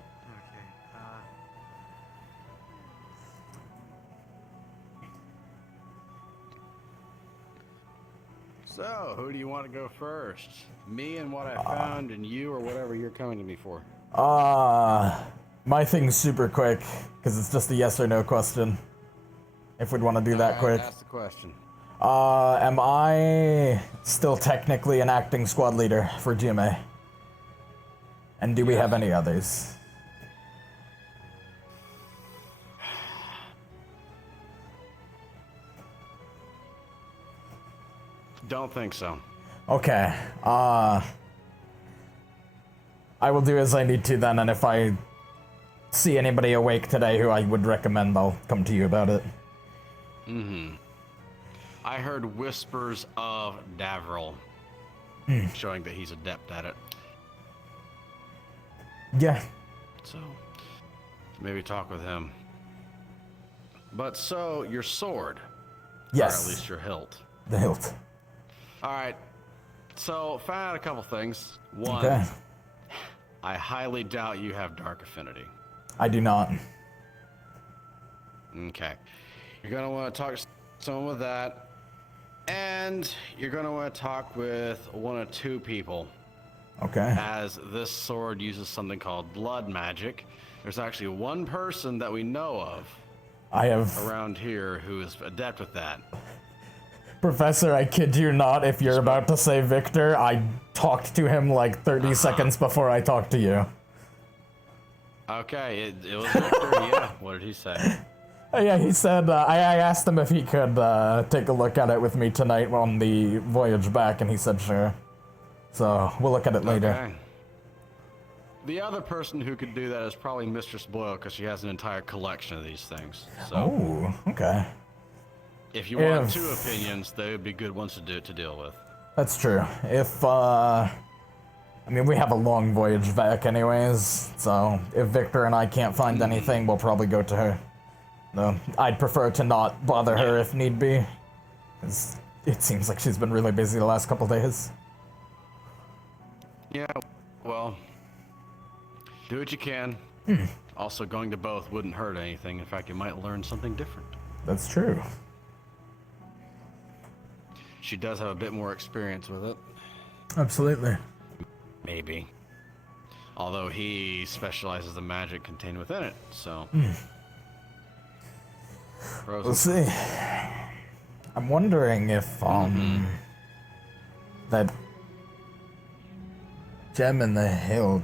So, who do you want to go first? Me and what I found, and you, or whatever you're coming to me for? My thing's super quick, because it's just a yes or no question. If we'd want to do that quick. Ask the question. Am I still technically an acting squad leader for GMA? And do we have any others? Don't think so. Okay, I will do as I need to then, and if I see anybody awake today who I would recommend, I'll come to you about it. I heard whispers of Davril, showing that he's adept at it. Yeah. So, maybe talk with him. But so, your sword. Yes. Or at least your hilt. The hilt. All right. So, found out a couple things. One, Okay. I highly doubt you have dark affinity. I do not. Okay. You're going to want to talk to someone with that. And you're going to want to talk with one or two people. Okay. As this sword uses something called blood magic. There's actually one person that we know of around here who is adept with that. Professor, I kid you not, if you're about to say Victor, I talked to him like 30 seconds before I talked to you. Okay, it was Victor, yeah. What did he say? Yeah, he said, I asked him if he could take a look at it with me tonight on the voyage back, and he said sure. So, we'll look at it later. Okay. The other person who could do that is probably Mistress Boyle, because she has an entire collection of these things. So, oh, okay. if you want two opinions, they would be good ones to deal with. That's true. If, I mean, we have a long voyage back anyways, so if Victor and I can't find anything, we'll probably go to her. No, I'd prefer to not bother her if need be. 'Cause it seems like she's been really busy the last couple days. Yeah, well, do what you can. Also, going to both wouldn't hurt anything. In fact, you might learn something different. That's true. She does have a bit more experience with it. Absolutely. Maybe. Although he specializes in magic contained within it, so... We'll see. I'm wondering if, that gem in the hill.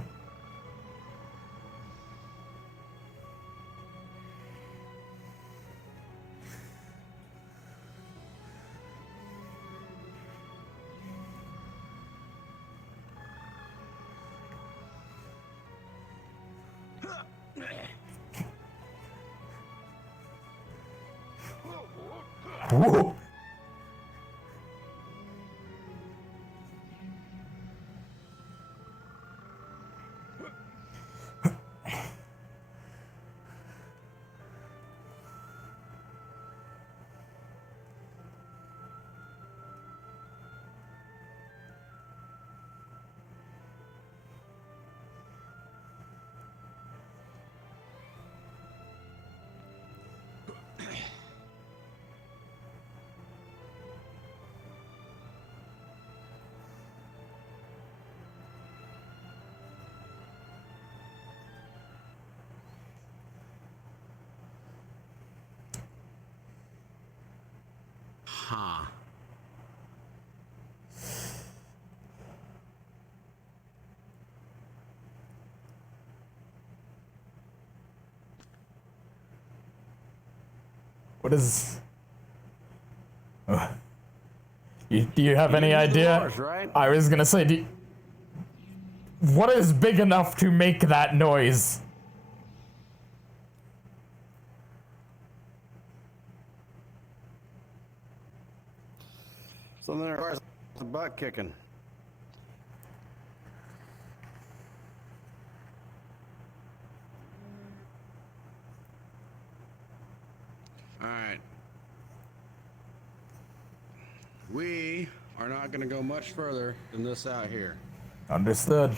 Whoa. Huh. What is... Do you have any idea? Doors, right? I was gonna say, what is big enough to make that noise? Something that requires the butt kicking. Alright. We are not going to go much further than this out here. Understood.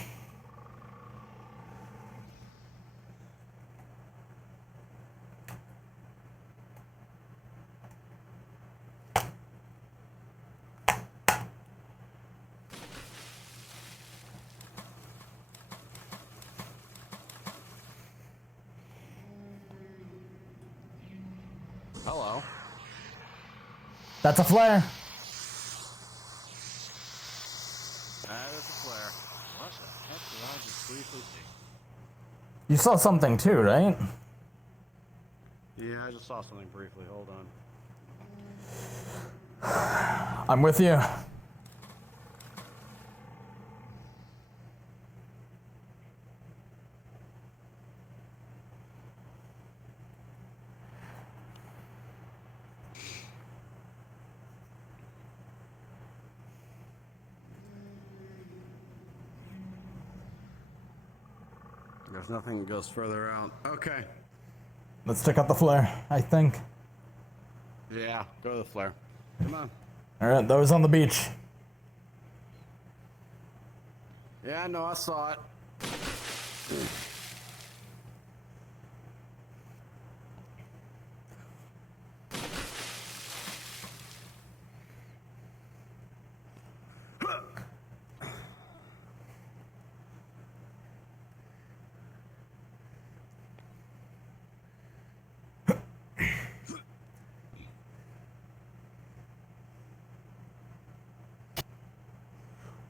Hello. That's a flare. That is a flare. What the heck did I just briefly see? You saw something too, right? Yeah, I just saw something briefly. Hold on. I'm with you. There's nothing that goes further out. Okay. Let's check out the flare, I think. Yeah, go to the flare. Come on. Alright, those on the beach. Yeah, no, I saw it.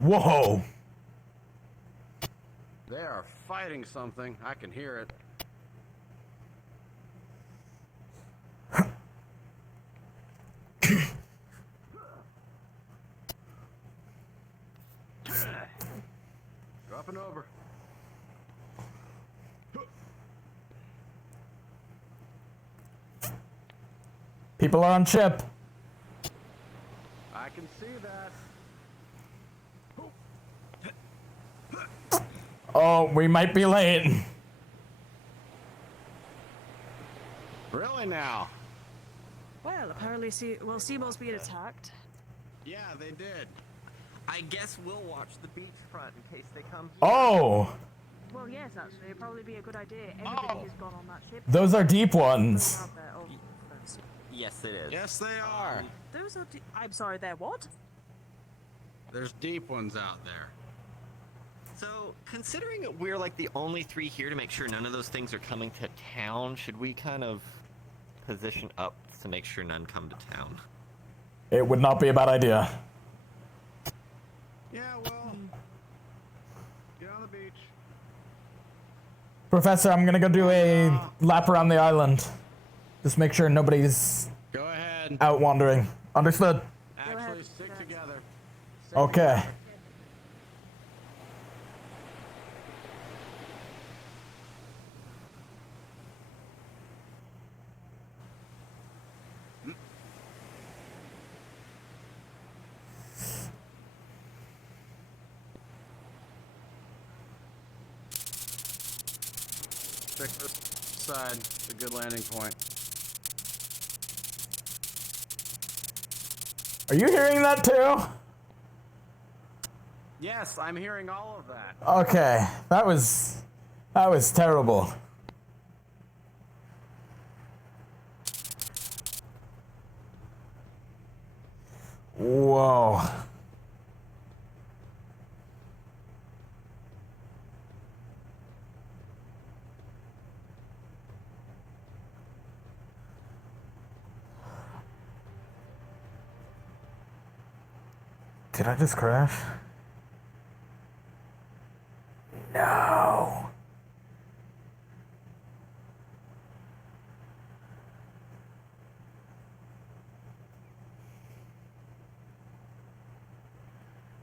Whoa! They are fighting something. I can hear it. Dropping over. People are on ship. I can see that. Oh, we might be late. Really now? Well, apparently, Seymour's being attacked. Yeah, they did. I guess we'll watch the beachfront in case they come. Oh! Well, yes, actually, it'd probably be a good idea. Everybody has gone on that ship. Those are deep ones. Yes, it is. Yes, they are. Those are. I'm sorry, they're what? There's deep ones out there. So, considering that we're like the only three here to make sure none of those things are coming to town, should we kind of position up to make sure none come to town? It would not be a bad idea. Yeah, well, get on the beach. Professor, I'm gonna go do a lap around the island. Just make sure nobody's Go ahead. out wandering. Understood. Actually, stick together. Okay. Stick to the side. It's a good landing point. Are you hearing that too? Yes, I'm hearing all of that. Okay, that was terrible. Whoa. Did I just crash? No.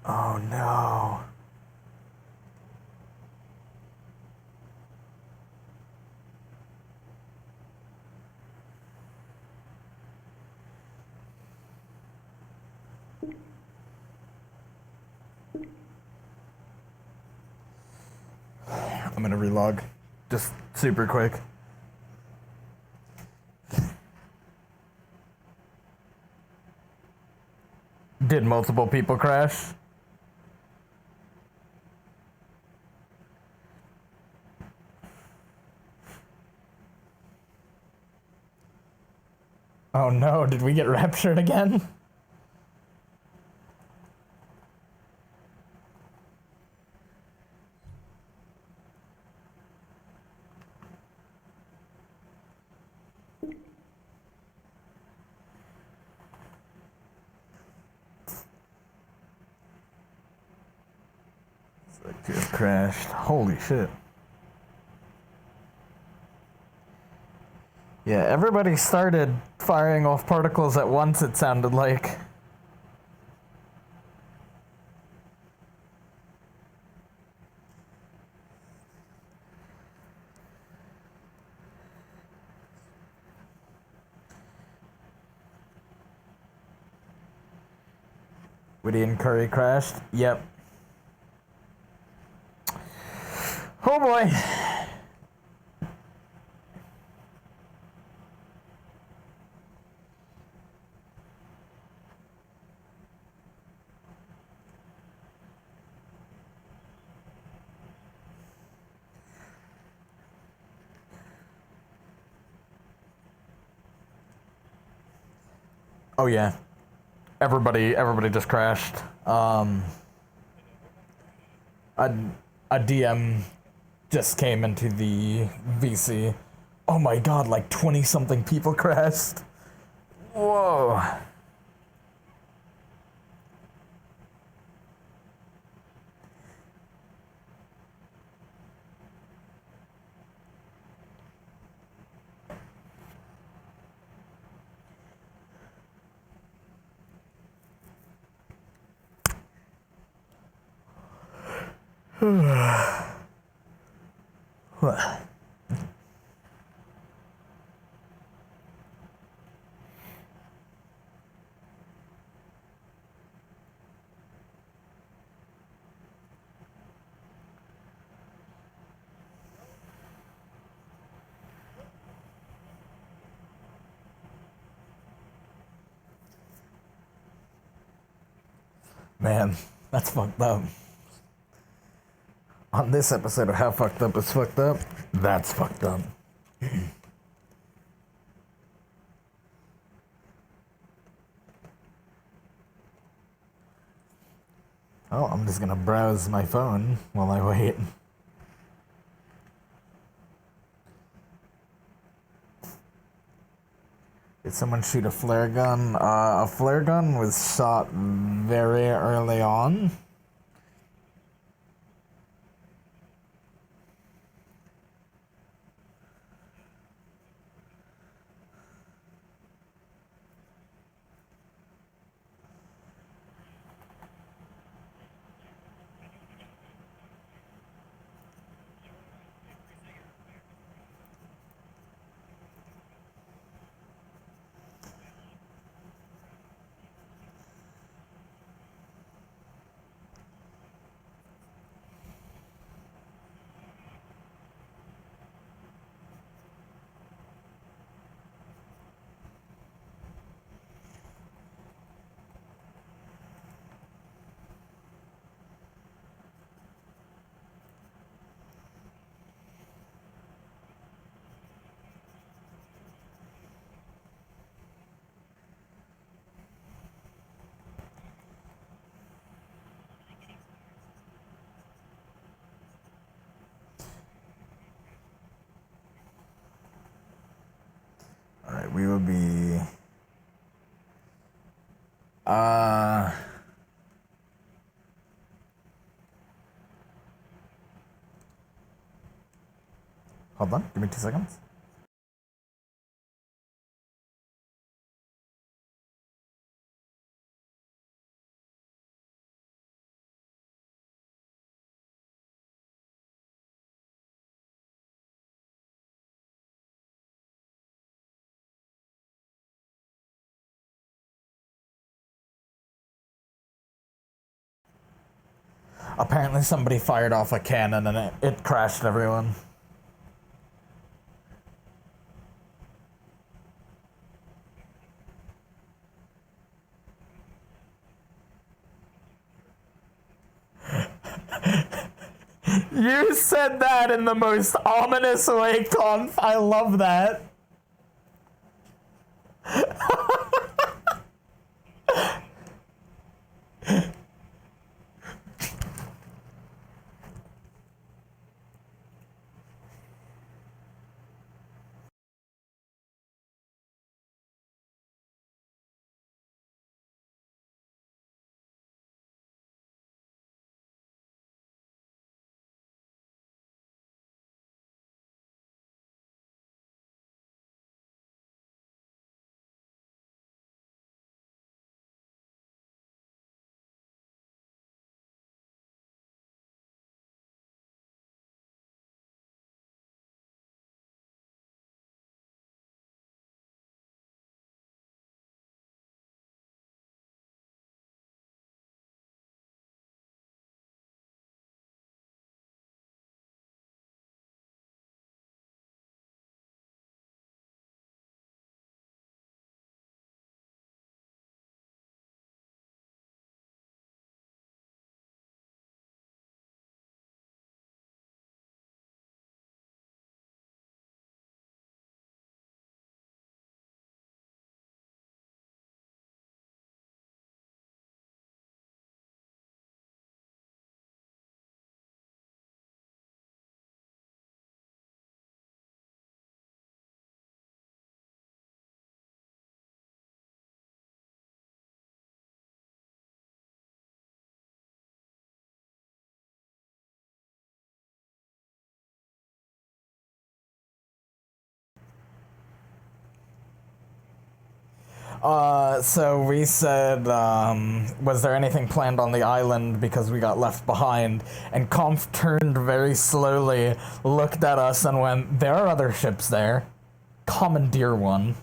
Oh no. I'm gonna relog. Just super quick. Did multiple people crash? Oh no, did we get raptured again? Just crashed. Holy shit. Yeah, everybody started firing off particles at once, it sounded like. Woody and Curry crashed? Yep. Oh boy. Oh yeah. Everybody just crashed. A DM just came into the VC. Oh my god, like 20 something people crashed. Whoa. What? Man, that's fucked up. On this episode of How Fucked Up is Fucked Up, that's fucked up. Oh, I'm just gonna browse my phone while I wait. Did someone shoot a flare gun? A flare gun was shot very early on. Alright, we will be... Hold on, give me 2 seconds. Apparently somebody fired off a cannon and it crashed everyone. You said that in the most ominous way, Conf. I love that. So we said, was there anything planned on the island because we got left behind? And Comf turned very slowly, looked at us, and went, there are other ships there. Commandeer one.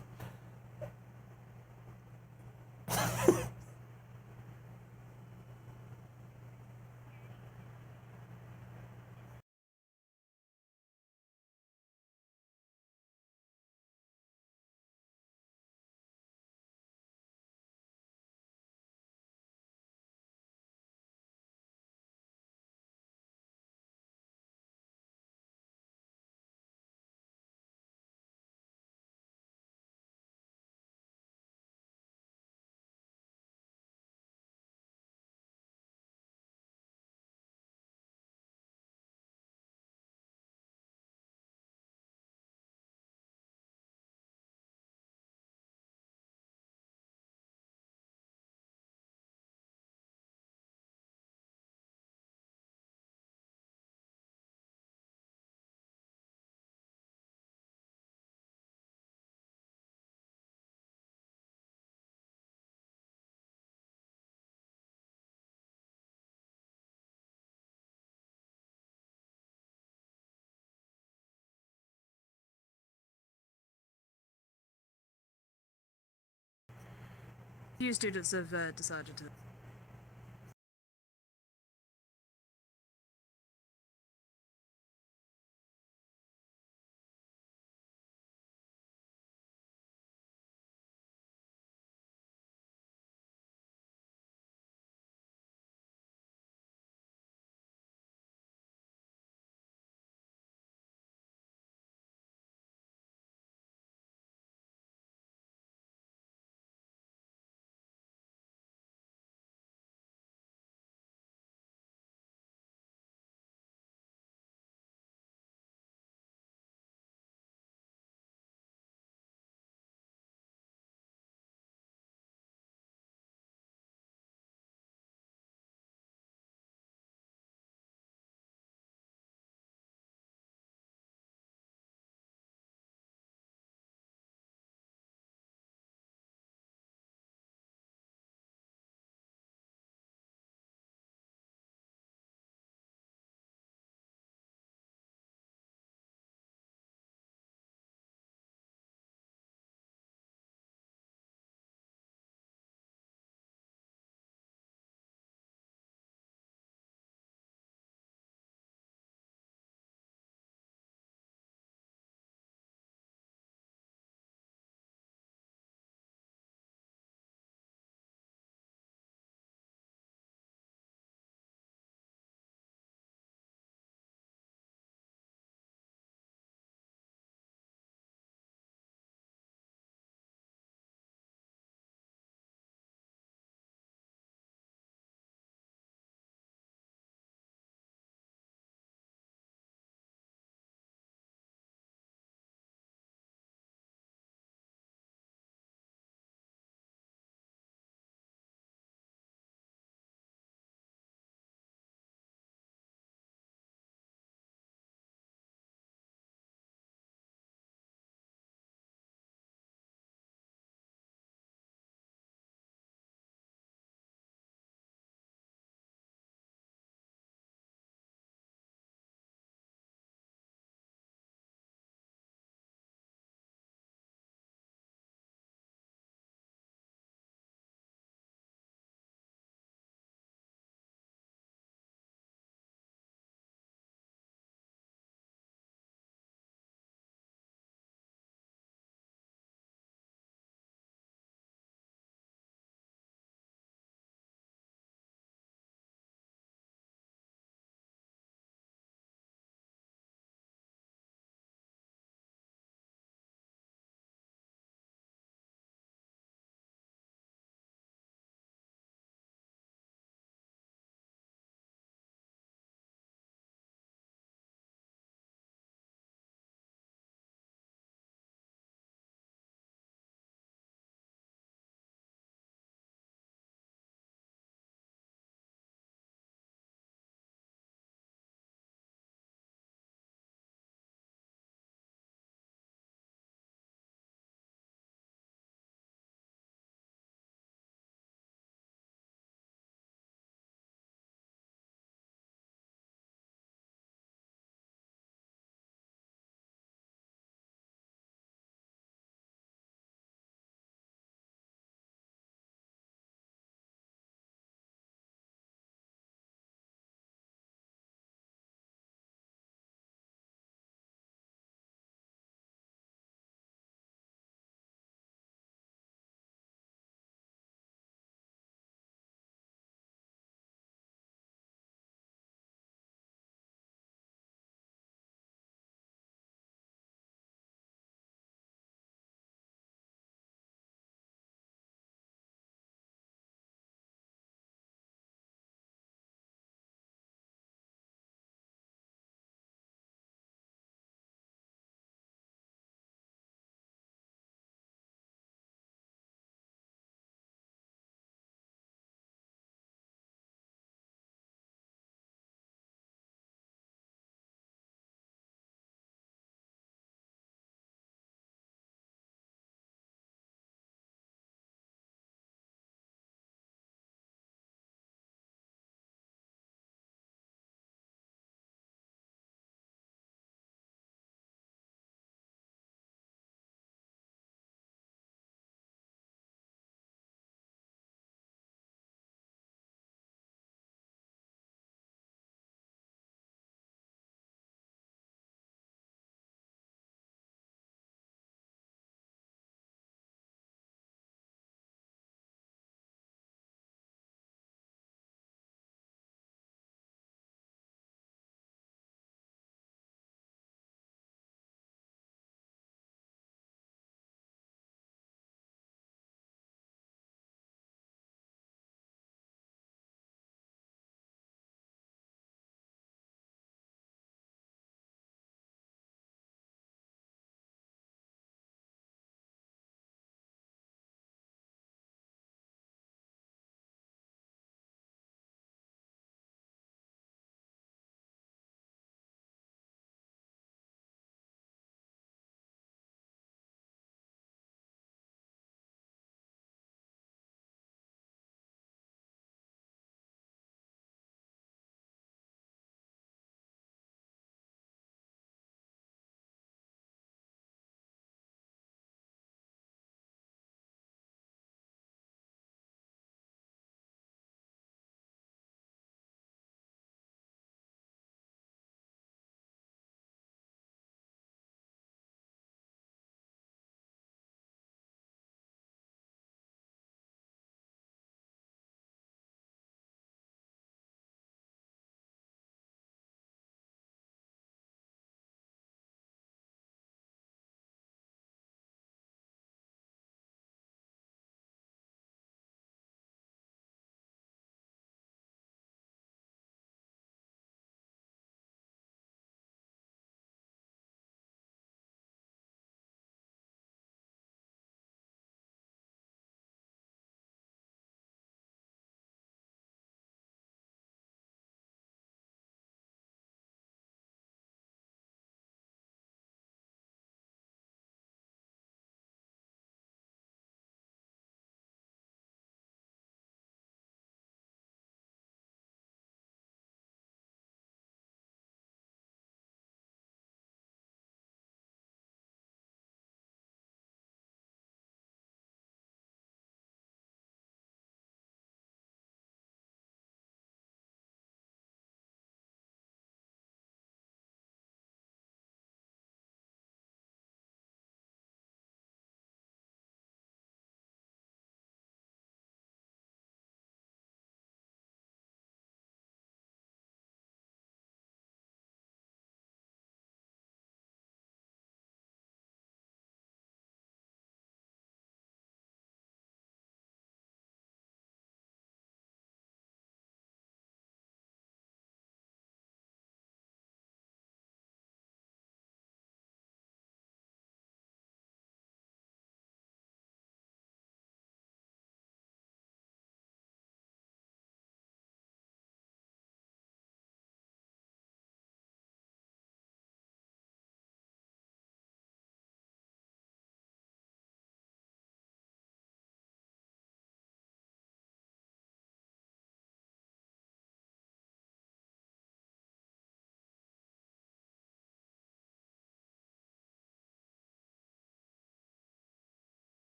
Few students have decided to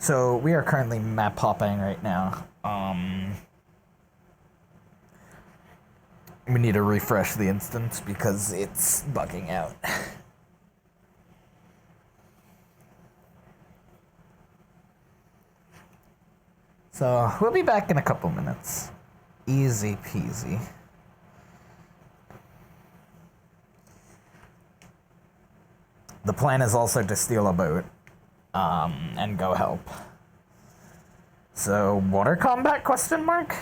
So we are currently map hopping right now. We need to refresh the instance because it's bugging out. So we'll be back in a couple minutes. Easy peasy. The plan is also to steal a boat, and go help. So, water combat, question mark?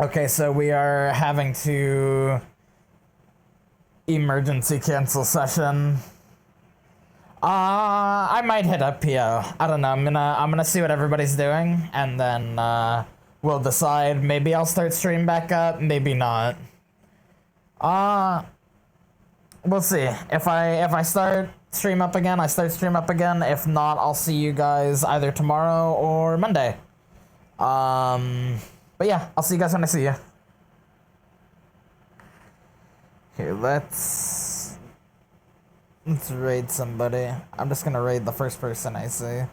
Okay, so we are having to emergency cancel session. I might hit up PO. I don't know. I'm gonna see what everybody's doing, and then we'll decide. Maybe I'll start stream back up. Maybe not. We'll see. If I start stream up again, I start stream up again. If not, I'll see you guys either tomorrow or Monday. But yeah, I'll see you guys when I see you. Here, let's raid somebody. I'm just gonna raid the first person I see.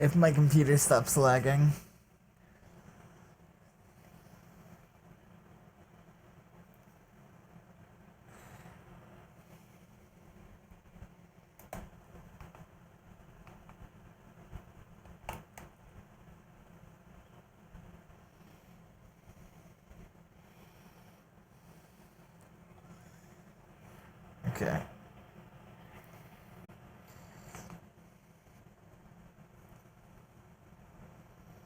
If my computer stops lagging. Okay.